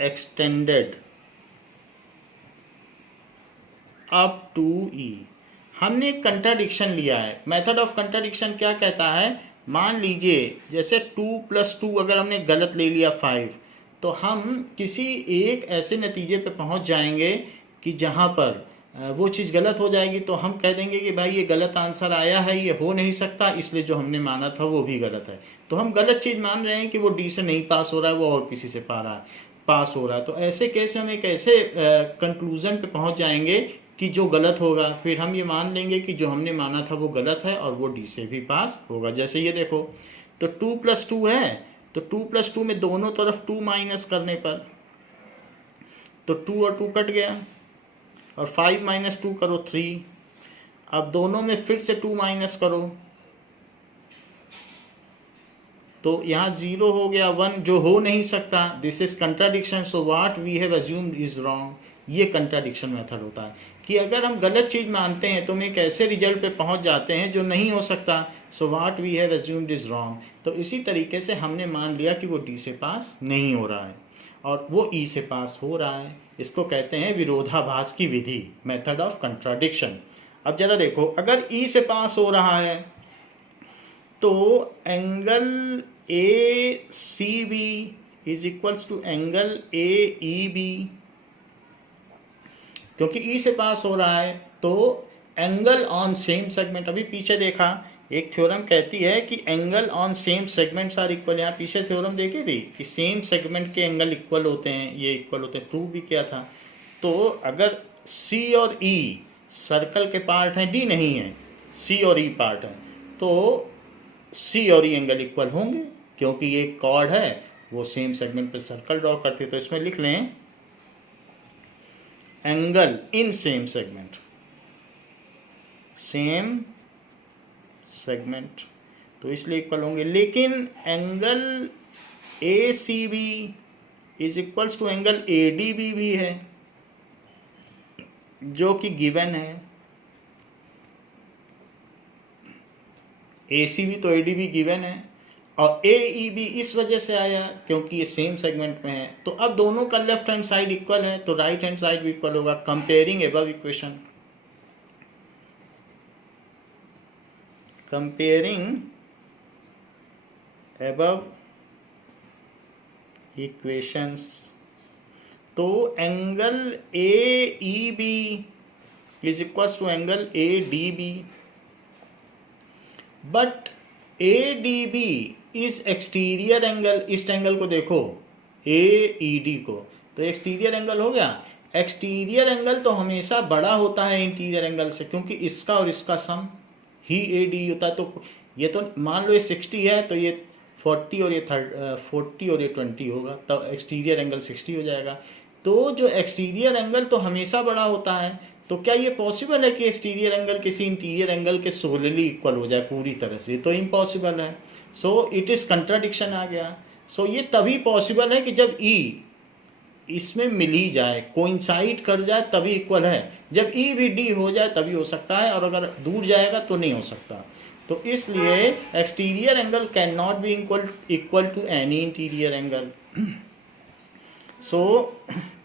extended up to E। हमने एक कंट्राडिक्शन लिया है। मेथड ऑफ कंट्राडिक्शन क्या कहता है, मान लीजिए जैसे 2 + 2 अगर हमने गलत ले लिया 5, तो हम किसी एक ऐसे नतीजे पे पहुंच जाएंगे कि जहां पर वो चीज़ गलत हो जाएगी, तो हम कह देंगे कि भाई ये गलत आंसर आया है, ये हो नहीं सकता, इसलिए जो हमने माना था वो भी गलत है। तो हम गलत चीज़ मान रहे हैं कि वो D से नहीं पास हो रहा है, वो और किसी से पास हो रहा है। तो ऐसे केस में हम एक ऐसे कंक्लूजन पे पहुंच जाएंगे कि जो गलत होगा, फिर हम ये मान लेंगे कि जो हमने माना था वो गलत है और वो D से भी पास होगा। जैसे ये देखो, तो 2 + 2 है, तो 2 + 2 में दोनों तरफ 2 माइनस करने पर तो 2 और 2 कट गया, और 5 - 2 करो 3। अब दोनों में फिर से 2 माइनस करो तो यहाँ 0 हो गया, 1 जो हो नहीं सकता, this is contradiction, so what we have assumed is wrong. ये कंट्राडिक्शन मेथड होता है कि अगर हम गलत चीज़ मानते हैं तो हम एक ऐसे रिजल्ट पे पहुंच जाते हैं जो नहीं हो सकता, so what we have assumed is wrong. तो इसी तरीके से हमने मान लिया कि वो डी से पास नहीं हो रहा है और वो ई से पास हो रहा है। इसको कहते हैं विरोधाभास की विधि, मेथड ऑफ कंट्राडिक्शन। अब जरा देखो, अगर ई से पास हो रहा है तो angle A C B is equals to angle A E B, क्योंकि ई से पास हो रहा है तो एंगल ऑन सेम सेगमेंट, अभी पीछे देखा एक थ्योरम कहती है कि angle on same segments are equal. यहाँ पीछे थ्योरम देखी थी कि सेम सेगमेंट के एंगल इक्वल होते हैं, ये इक्वल होते हैं, प्रूव भी किया था। तो अगर सी और ई सर्कल के पार्ट हैं, डी नहीं है, सी और ई पार्ट है, तो सी और ई एंगल इक्वल होंगे क्योंकि ये कॉर्ड है वो सेम सेगमेंट पर सर्कल ड्रॉ करती है। तो इसमें लिख लें angle in same segment, same segment, तो इसलिए इक्वल होंगे। लेकिन angle A C B is equals to angle A D B भी है जो कि गिवन है। ए सी बी तो ए डी बी गिवन है और ए ई बी इस वजह से आया क्योंकि ये सेम सेगमेंट में है। तो अब दोनों का लेफ्ट हैंड साइड इक्वल है तो राइट हैंड साइड भी इक्वल होगा। Comparing above equation, comparing above equations, तो angle A E B is equals to angle A D B, but A D B is exterior angle. इस angle को देखो ए E D को, तो exterior angle हो गया। एक्सटीरियर एंगल तो हमेशा बड़ा होता है इंटीरियर एंगल से क्योंकि इसका और इसका सम ही ए डी होता है। तो ये तो मान लो ये 60 है तो ये 40 और ये 40 और ये 20 होगा, तो एक्सटीरियर एंगल 60 हो जाएगा। तो जो एक्सटीरियर एंगल तो हमेशा बड़ा होता है, तो क्या ये पॉसिबल है कि एक्सटीरियर एंगल किसी इंटीरियर एंगल के सोलली इक्वल हो जाए पूरी तरह से? तो इम्पॉसिबल है। सो इट इज़ कंट्राडिक्शन आ गया। सो ये तभी पॉसिबल है कि जब ई इसमें मिल ही जाए, कोइंसाइड कर जाए तभी इक्वल है। जब ई भी डी हो जाए तभी हो सकता है और अगर दूर जाएगा तो नहीं हो सकता। तो इसलिए exterior angle can not be equal to any interior angle. So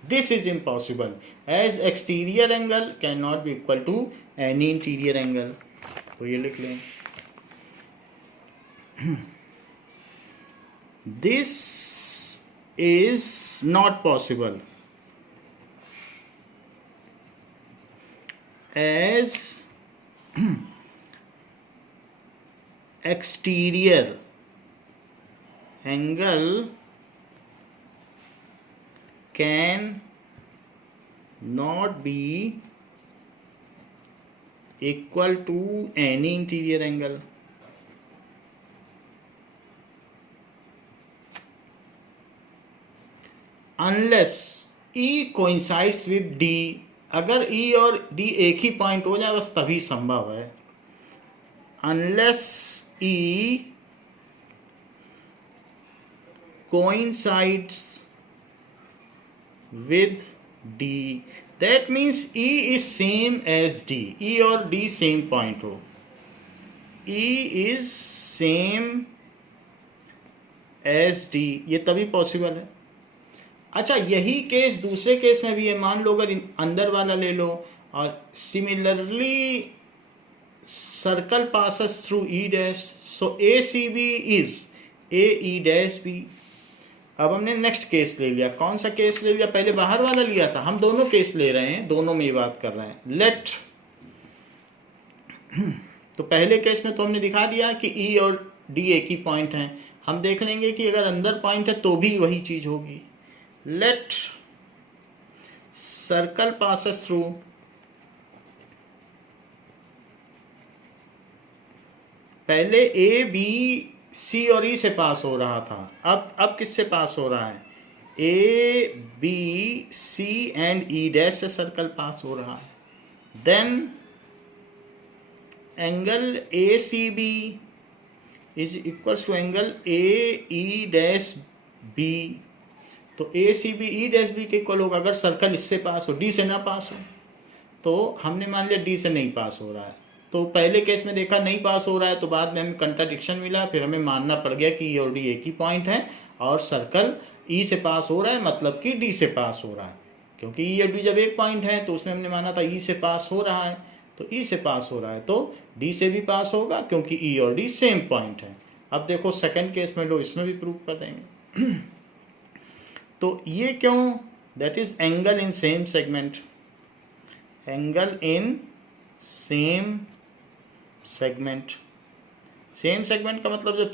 this is impossible as exterior angle cannot be equal to any interior angle. तो ये लिख लें, this is not possible as exterior angle can not be equal to any interior angle. Unless E coincides with D, अगर E और D एक ही point हो जाए बस तभी संभव है। Unless E coincides with D, that means E is same as D, E और D same point हो, E is same as D, ये तभी पॉसिबल है। अच्छा, यही केस दूसरे केस में भी है। मान लो अगर अंदर वाला ले लो और similarly circle passes through E dash, so A C B is A E dash B. अब हमने नेक्स्ट केस ले लिया। कौन सा केस ले लिया? पहले बाहर वाला लिया था। हम दोनों केस ले रहे हैं, दोनों में ये बात कर रहे हैं। लेट, तो पहले केस में तो हमने दिखा दिया कि E और D एक ही पॉइंट हैं। हम देख लेंगे कि अगर अंदर पॉइंट है तो भी वही चीज होगी। लेट सर्कल पासेस थ्रू पहले ए बी सी और ई से पास हो रहा था, अब किससे पास हो रहा है? A B C and E dash से सर्कल पास हो रहा है। Then angle A C B is equals to angle A E dash B. तो A C B E dash B के इक्वल होगा अगर सर्कल इससे पास हो, डी से ना पास हो। तो हमने मान लिया डी से नहीं पास हो रहा है, तो पहले केस में देखा नहीं पास हो रहा है, तो बाद में हमें कंट्राडिक्शन मिला, फिर हमें मानना पड़ गया कि ई और डी एक ही पॉइंट है और सर्कल ई से पास हो रहा है, मतलब कि डी से पास हो रहा है। क्योंकि ई और डी जब एक पॉइंट है तो उसमें हमने माना था ई से पास हो रहा है, तो ई से पास हो रहा है तो डी से भी पास होगा क्योंकि ई और डी सेम पॉइंट है। अब देखो सेकंड केस में लो, इसमें भी प्रूव कर देंगे। तो ये क्यों? That is angle in same segment. Angle in same segment. Same segment का मतलब जब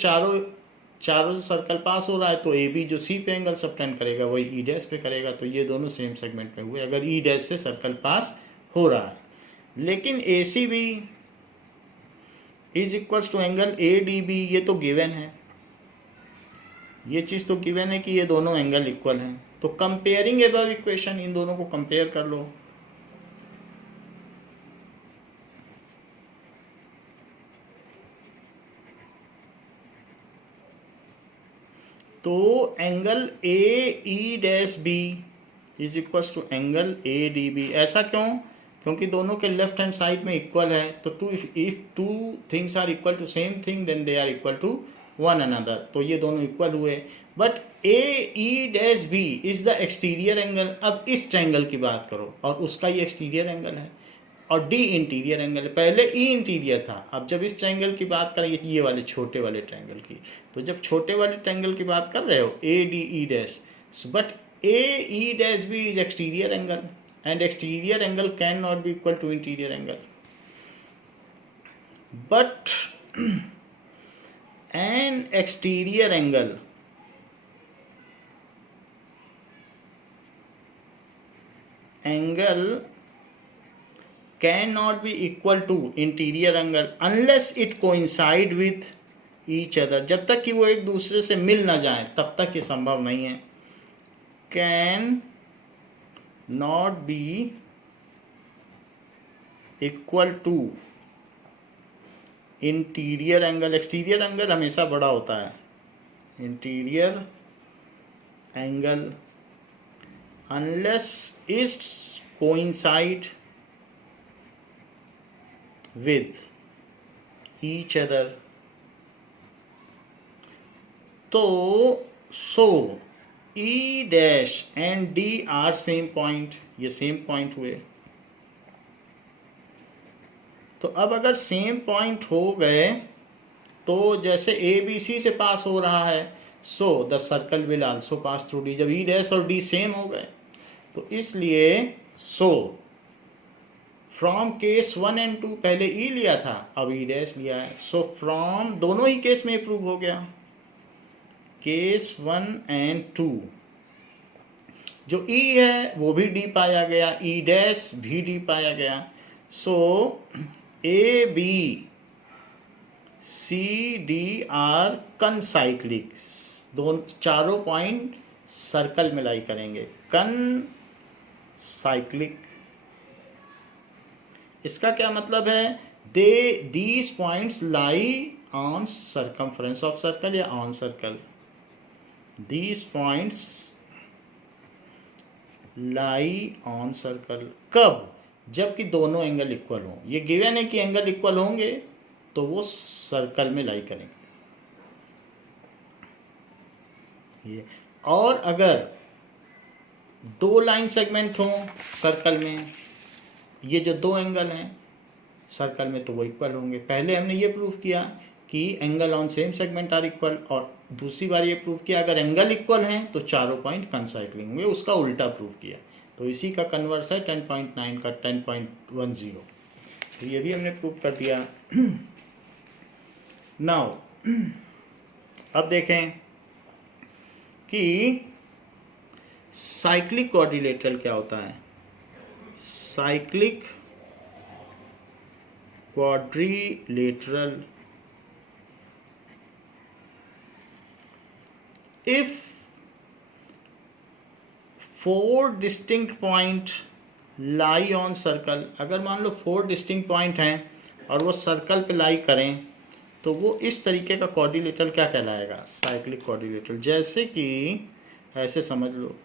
चारों से सर्कल पास हो रहा है तो ए बी जो सी पे एंगल सबटेंड करेगा वही ई डैश पे करेगा, तो ये दोनों सेम सेगमेंट में हुए अगर ई डैश से सर्कल पास हो रहा है। लेकिन A C B is equals to angle A D B, ये तो गिवन है, ये चीज़ तो गिवन है कि ये दोनों एंगल इक्वल हैं। तो कंपेयरिंग अबव इक्वेशन, इन दोनों को कंपेयर कर लो। तो angle A E dash B is equals to angle A D B. ऐसा क्यों? क्योंकि दोनों के लेफ्ट हैंड साइड में इक्वल है, तो if two things are equal to same thing then they are equal to one another, तो ये दोनों इक्वल हुए। But A E dash B is the exterior angle. अब इस ट्रायंगल की बात करो और उसका ये एक्सटीरियर एंगल है और डी इंटीरियर एंगल है, पहले ई इंटीरियर था। अब जब इस ट्रायंगल की बात करें, ये वाले छोटे वाले ट्रायंगल की, तो जब छोटे वाले ट्रायंगल की बात कर रहे हो A D E dash, but A E dash B is exterior angle and exterior angle cannot be equal to interior angle, but an exterior angle cannot be equal to interior angle unless it coincide with each other। जब तक कि वो एक दूसरे से मिल ना जाए तब तक ये संभव नहीं है। can not be equal to interior angle. Exterior angle हमेशा बड़ा होता है, interior angle unless it's coincide with each other. तो so E dash and D are same point, ये सेम पॉइंट हुए। तो अब अगर सेम पॉइंट हो गए तो जैसे ए बी सी से पास हो रहा है, so the circle will also pass through D. जब ई डैश और डी सेम हो गए तो इसलिए सो फ्रॉम केस 1 एंड 2, पहले ई लिया था अब ई डैश लिया है, सो फ्रॉम दोनों ही केस में प्रूव हो गया। केस 1 एंड 2 जो ई है वो भी डी पाया गया, ई डैश भी डी पाया गया। So A B C D are concyclic, दोनों चारों पॉइंट सर्कल में लाई करेंगे, कनसाइक्लिक। इसका क्या मतलब है? These points lie on circumference of circle या on circle. These points lie on circle। कब? जबकि दोनों एंगल इक्वल हों। ये गिवन है कि एंगल इक्वल होंगे तो वो सर्कल में लाई करेंगे। ये और अगर दो लाइन सेगमेंट हों सर्कल में, ये जो दो एंगल हैं सर्कल में, तो वो इक्वल होंगे। पहले हमने ये प्रूव किया कि angle on same segment are equal, और दूसरी बार ये प्रूव किया अगर एंगल इक्वल हैं तो चारों पॉइंट कनसाइक्लिंग हुए, उसका उल्टा प्रूव किया। तो इसी का कन्वर्स है 10.9 का 10.10। तो ये भी हमने प्रूव कर दिया। नाउ अब देखें कि साइक्लिक क्वाड्रिलेटरल क्या होता है। Cyclic quadrilateral, if 4 distinct point lie on circle, अगर मान लो 4 distinct point हैं और वो सर्कल पे लाई करें तो वो इस तरीके का क्वाड्रिलेटरल क्या कहलाएगा, साइक्लिक क्वाड्रिलेटरल। जैसे कि ऐसे समझ लो,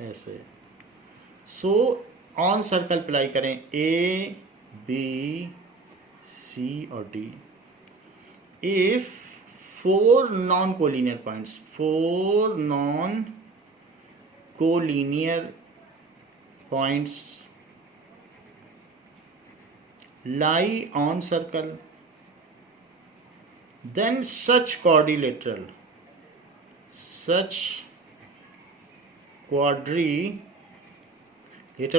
ऐसे। सो ऑन सर्कल अप्लाई करें, ए बी सी और D. If 4 non collinear points, 4 non collinear points lie on circle, then such quadrilateral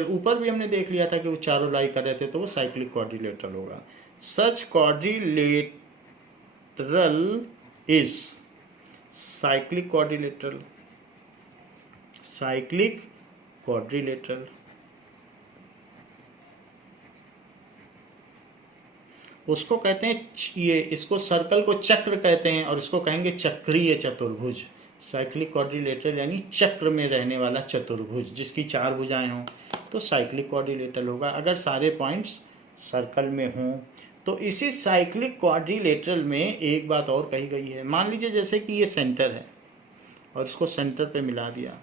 ऊपर भी हमने देख लिया था कि वो चारों लाई कर रहे थे, तो वो साइक्लिक क्वाड्रिलेटरल होगा। Such quadrilateral is cyclic quadrilateral, cyclic quadrilateral. उसको कहते हैं, ये इसको सर्कल को चक्र कहते हैं और इसको कहेंगे चक्रीय चतुर्भुज। साइक्लिक क्वाड्रिलेटरल यानी चक्र में रहने वाला चतुर्भुज, जिसकी 4 भुजाएं हों, तो साइक्लिक क्वाड्रिलेटरल होगा अगर सारे पॉइंट्स सर्कल में हों। तो इसी साइक्लिक क्वाड्रिलेटरल में एक बात और कही गई है। मान लीजिए जैसे कि ये सेंटर है और इसको सेंटर पे मिला दिया,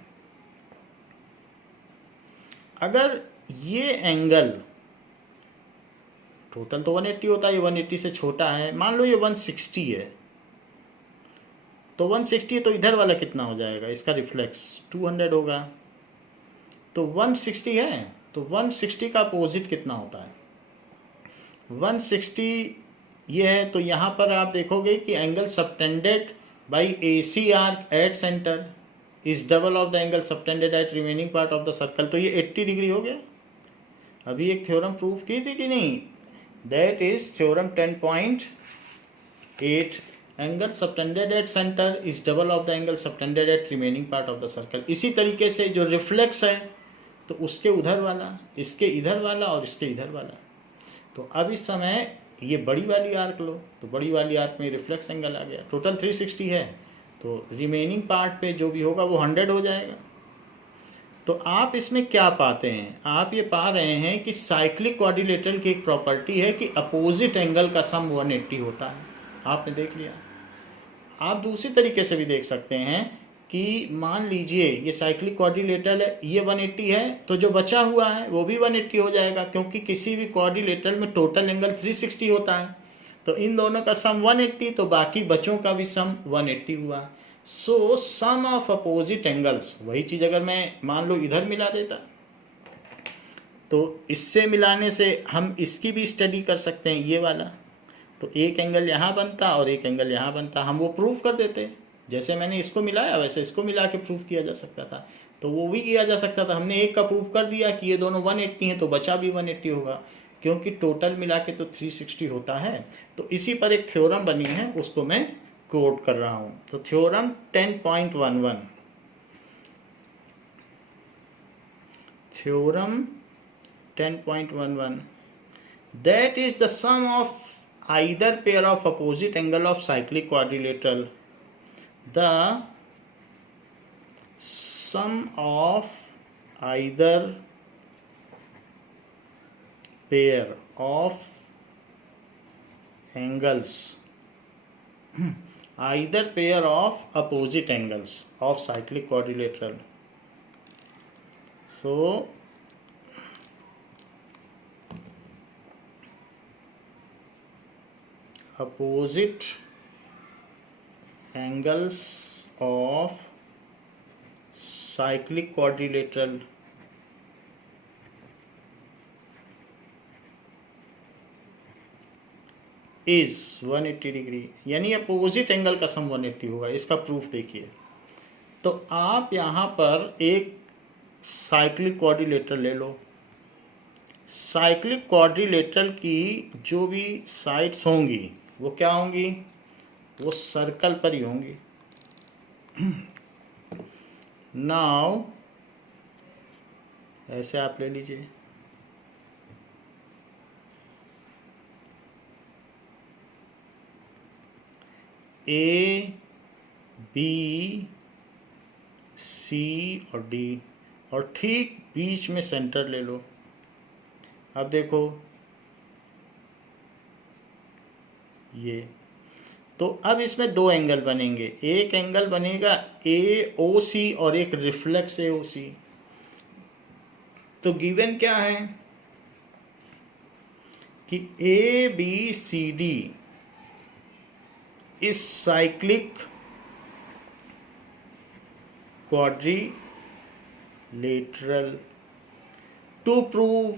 अगर ये एंगल टोटल तो 180 होता है, ये 180 से छोटा है, मान लो ये 160 है, तो 160 तो इधर वाला कितना हो जाएगा, इसका रिफ्लेक्स 200 होगा। तो 160 है, तो 160 का अपोजिट कितना होता है, 160 ये है। तो यहाँ पर आप देखोगे कि angle subtended by AC arc at centre is double of the angle subtended at remaining part of the circle. तो ये 80 डिग्री हो गया। अभी एक थ्योरम प्रूफ की थी कि नहीं, that is theorem 10.8, angle subtended at center is double of the angle subtended at remaining part of the circle। इसी तरीके से जो रिफ्लेक्स है, तो उसके उधर वाला, इसके इधर वाला और इसके इधर वाला। तो अब इस समय ये बड़ी वाली आर्क लो, तो बड़ी वाली आर्क में रिफ्लेक्स एंगल आ गया, टोटल 360 है, तो रिमेनिंग पार्ट पे जो भी होगा वो 100 हो जाएगा। तो आप इसमें क्या पाते हैं, आप ये पा रहे हैं कि साइक्लिक क्वाड्रिलेटरल की एक प्रॉपर्टी है कि अपोजिट एंगल का सम 180 होता है। आपने देख लिया। आप दूसरी तरीके से भी देख सकते हैं कि मान लीजिए ये साइक्लिक क्वाड्रिलेटरल है, ये 180 है, तो जो बचा हुआ है वो भी 180 हो जाएगा, क्योंकि किसी भी क्वाड्रिलेटरल में टोटल एंगल 360 होता है। तो इन दोनों का सम 180, तो बाकी बचों का भी सम 180 हुआ। सो सम ऑफ अपोजिट एंगल्स, वही चीज़ अगर मैं मान लो इधर मिला देता, तो इससे मिलाने से हम इसकी भी स्टडी कर सकते हैं, ये वाला। तो एक एंगल यहाँ बनता और एक एंगल यहाँ बनता, हम वो प्रूफ कर देते। जैसे मैंने इसको मिलाया वैसे इसको मिला के प्रूफ किया जा सकता था, तो वो भी किया जा सकता था। हमने एक का प्रूफ कर दिया कि ये दोनों 180 हैं, तो बचा भी 180 होगा, क्योंकि टोटल मिला के तो 360 होता है। तो इसी पर एक थ्योरम बनी है, उसको मैं कोट कर रहा हूं। तो theorem 10.11, theorem 10.11, that is the sum of either pair of opposite angle of cyclic quadrilateral, the sum of either pair of angles either pair of opposite angles of cyclic quadrilateral. So opposite angles of cyclic quadrilateral is 180 degree, यानी opposite angle का sum 180 होगा। इसका proof देखिए। तो आप यहाँ पर एक साइक्लिक क्वाड्रिलेटरल ले लो। साइक्लिक क्वाड्रिलेटरल की जो भी साइड्स होंगी वो क्या होंगी, वो सर्कल पर ही होंगी। नाउ ऐसे आप ले लीजिए, ए बी सी और डी, और ठीक बीच में सेंटर ले लो। अब देखो ये। तो अब इसमें दो एंगल बनेंगे, एक एंगल बनेगा AOC और एक रिफ्लेक्स AOC। तो गिवन क्या है कि ABCD is cyclic quadrilateral to prove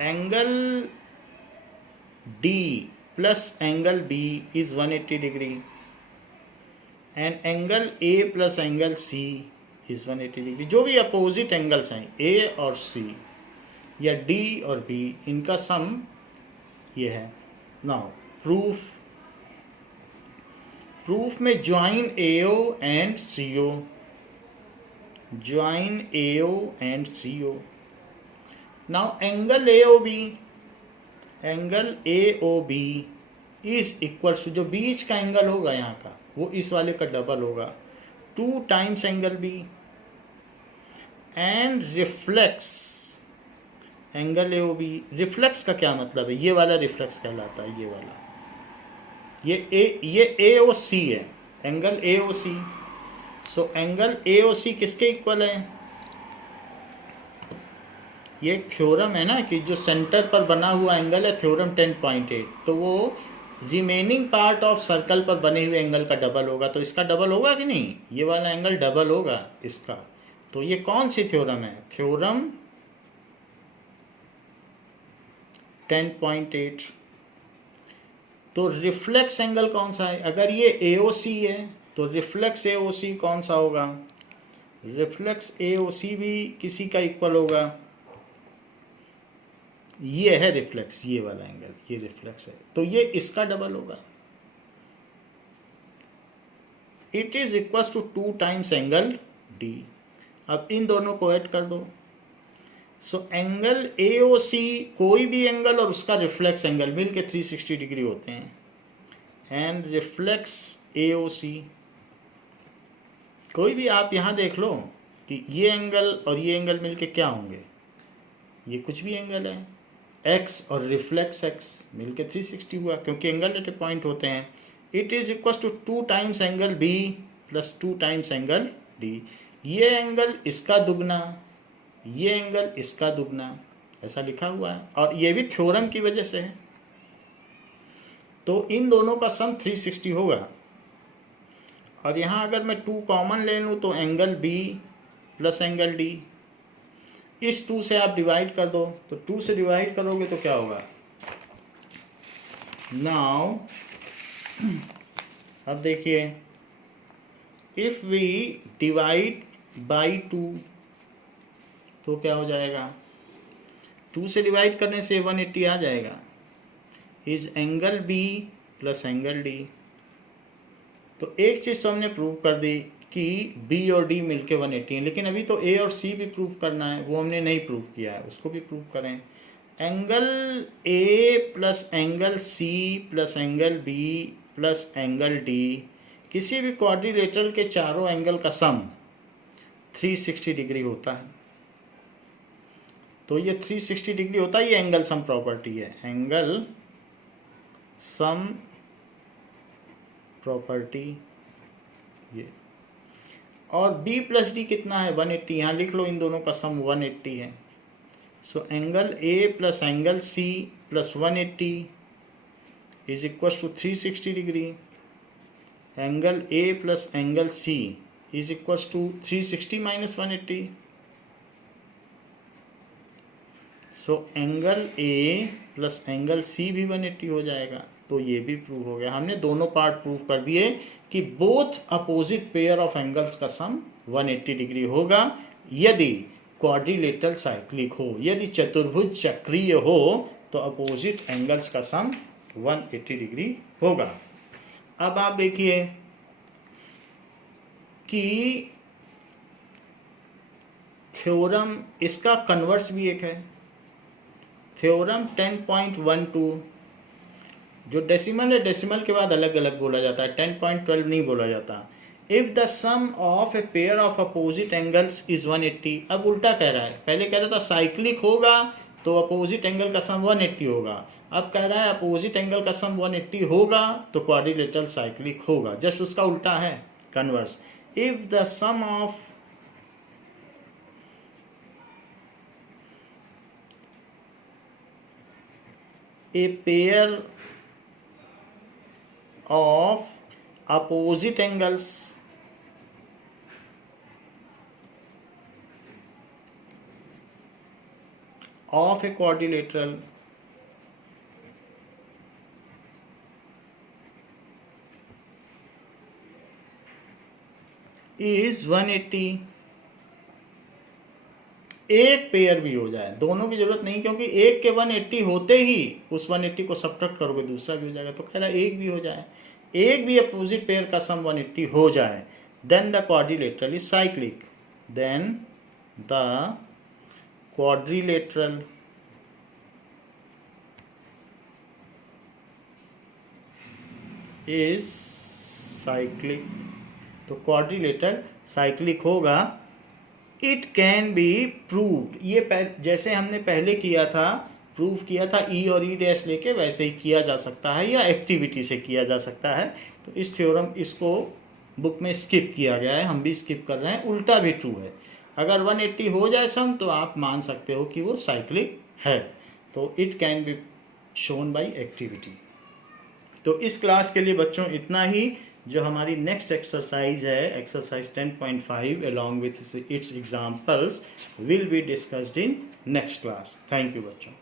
angle D plus angle B is 180 degree and angle A plus angle C is 180 degree। जो भी अपोजिट एंगल्स हैं A और C या D और B, इनका सम ये है। नाउ प्रूफ में join AO and CO, join AO and CO। Now angle AOB is equal to, जो बीच का एंगल होगा यहाँ का वो इस वाले का डबल होगा, 2 times angle B and reflex angle AOB। Reflex का क्या मतलब है? ये वाला रिफ्लेक्स कहलाता है, ये वाला, ये AOC है, angle AOC। So angle AOC किसके इक्वल है? ये एक थ्योरम है ना कि जो सेंटर पर बना हुआ एंगल है, थ्योरम 10.8, तो वो रिमेनिंग पार्ट ऑफ सर्कल पर बने हुए एंगल का डबल होगा। तो इसका डबल होगा कि नहीं? ये वाला एंगल डबल होगा इसका। तो ये कौन सी थ्योरम है? थ्योरम 10.8। तो रिफ्लेक्स एंगल कौन सा है? अगर ये AOC है तो रिफ्लेक्स AOC कौन सा होगा? रिफ्लेक्स AOC भी किसी का इक्वल होगा। ये है रिफ्लेक्स, ये वाला एंगल, ये रिफ्लेक्स है, तो ये इसका डबल होगा। It is equal to 2 times angle D। अब इन दोनों को ऐड कर दो। सो एंगल AOC, कोई भी एंगल और उसका रिफ्लेक्स एंगल मिलके 360 डिग्री होते हैं, एंड रिफ्लेक्स AOC, कोई भी आप यहाँ देख लो कि ये एंगल और ये एंगल मिलके क्या होंगे? ये कुछ भी एंगल है, X और रिफ्लेक्स X मिलके 360 हुआ, क्योंकि एंगल एट ए पॉइंट होते हैं। It is equal to 2 times angle B plus 2 times angle D। ये एंगल इसका दुगना, ये एंगल इसका दुगना, ऐसा लिखा हुआ है, और ये भी थ्योरम की वजह से है। तो इन दोनों का सम 360 होगा। और यहाँ अगर मैं 2 कॉमन ले लूँ तो angle B plus angle D, इस 2 से आप डिवाइड कर दो, तो 2 से डिवाइड करोगे तो क्या होगा? नाउ अब देखिए, इफ वी डिवाइड बाई 2 तो क्या हो जाएगा? 2 से डिवाइड करने से 180 आ जाएगा। Is angle B plus angle D। तो एक चीज़ तो हमने प्रूव कर दी कि B और D मिलके 180 है, लेकिन अभी तो A और C भी प्रूव करना है, वो हमने नहीं प्रूव किया है, उसको भी प्रूव करें। Angle A plus angle C plus angle B plus angle D, किसी भी क्वाड्रिलेटरल के चारों एंगल का सम 360 डिग्री होता है। तो ये 360 डिग्री होता है, ये एंगल सम प्रॉपर्टी है, एंगल सम प्रॉपर्टी ये। और B प्लस D कितना है? 180। यहाँ लिख लो, इन दोनों का सम 180 है। So angle A plus angle C plus 180 is equal to 360 degree. Angle A plus angle C is equal to 360 minus 180। So angle A plus angle C भी 180 हो जाएगा। तो ये भी प्रूव हो गया। हमने दोनों पार्ट प्रूव कर दिए कि both opposite pair of angles का सम 180 डिग्री होगा यदि क्वाड्रिलेटरल साइक्लिक हो। यदि चतुर्भुज चक्रीय हो तो अपोजिट एंगल्स का सम 180 डिग्री होगा। अब आप देखिए कि थ्योरम, इसका कन्वर्स भी एक है, थ्योरम 10.12, जो डेसिमल है, डेसिमल के बाद अलग अलग बोला जाता है, 10.12 नहीं बोला जाता। If the sum of a pair of opposite angles is 180। अब उल्टा कह रहा है, पहले कह रहा था साइक्लिक होगा तो अपोजिट एंगल का सम 180 होगा। अब कह रहा है अपोजिट एंगल का सम 180 होगा तो क्वाड्रिलेटरल साइक्लिक होगा, जस्ट उसका उल्टा है, converse. If the sum of a pair of opposite angles of a quadrilateral is 180, एक पेयर भी हो जाए, दोनों की जरूरत नहीं, क्योंकि एक के 180 होते ही उस 180 को सब्ट्रैक्ट करोगे दूसरा भी हो जाएगा, तो कह रहा है एक भी हो जाए, एक भी अपोजिट पेयर का सम 180 हो जाए, then the quadrilateral is cyclic, then the quadrilateral is cyclic, तो क्वाड्रिलेटर साइक्लिक होगा। इट कैन बी प्रूव्ड, ये जैसे हमने पहले किया था, प्रूव किया था ई और ई डैश लेके, वैसे ही किया जा सकता है या एक्टिविटी से किया जा सकता है। तो इस थ्योरम, इसको बुक में स्किप किया गया है, हम भी स्किप कर रहे हैं, उल्टा भी ट्रू है। अगर 180 हो जाए सम तो आप मान सकते हो कि वो साइक्लिक है। तो it can be shown by activity. तो इस क्लास के लिए बच्चों इतना ही। जो हमारी नेक्स्ट एक्सरसाइज है, exercise 10.5 along with its examples will be discussed in next class. Thank you बच्चों।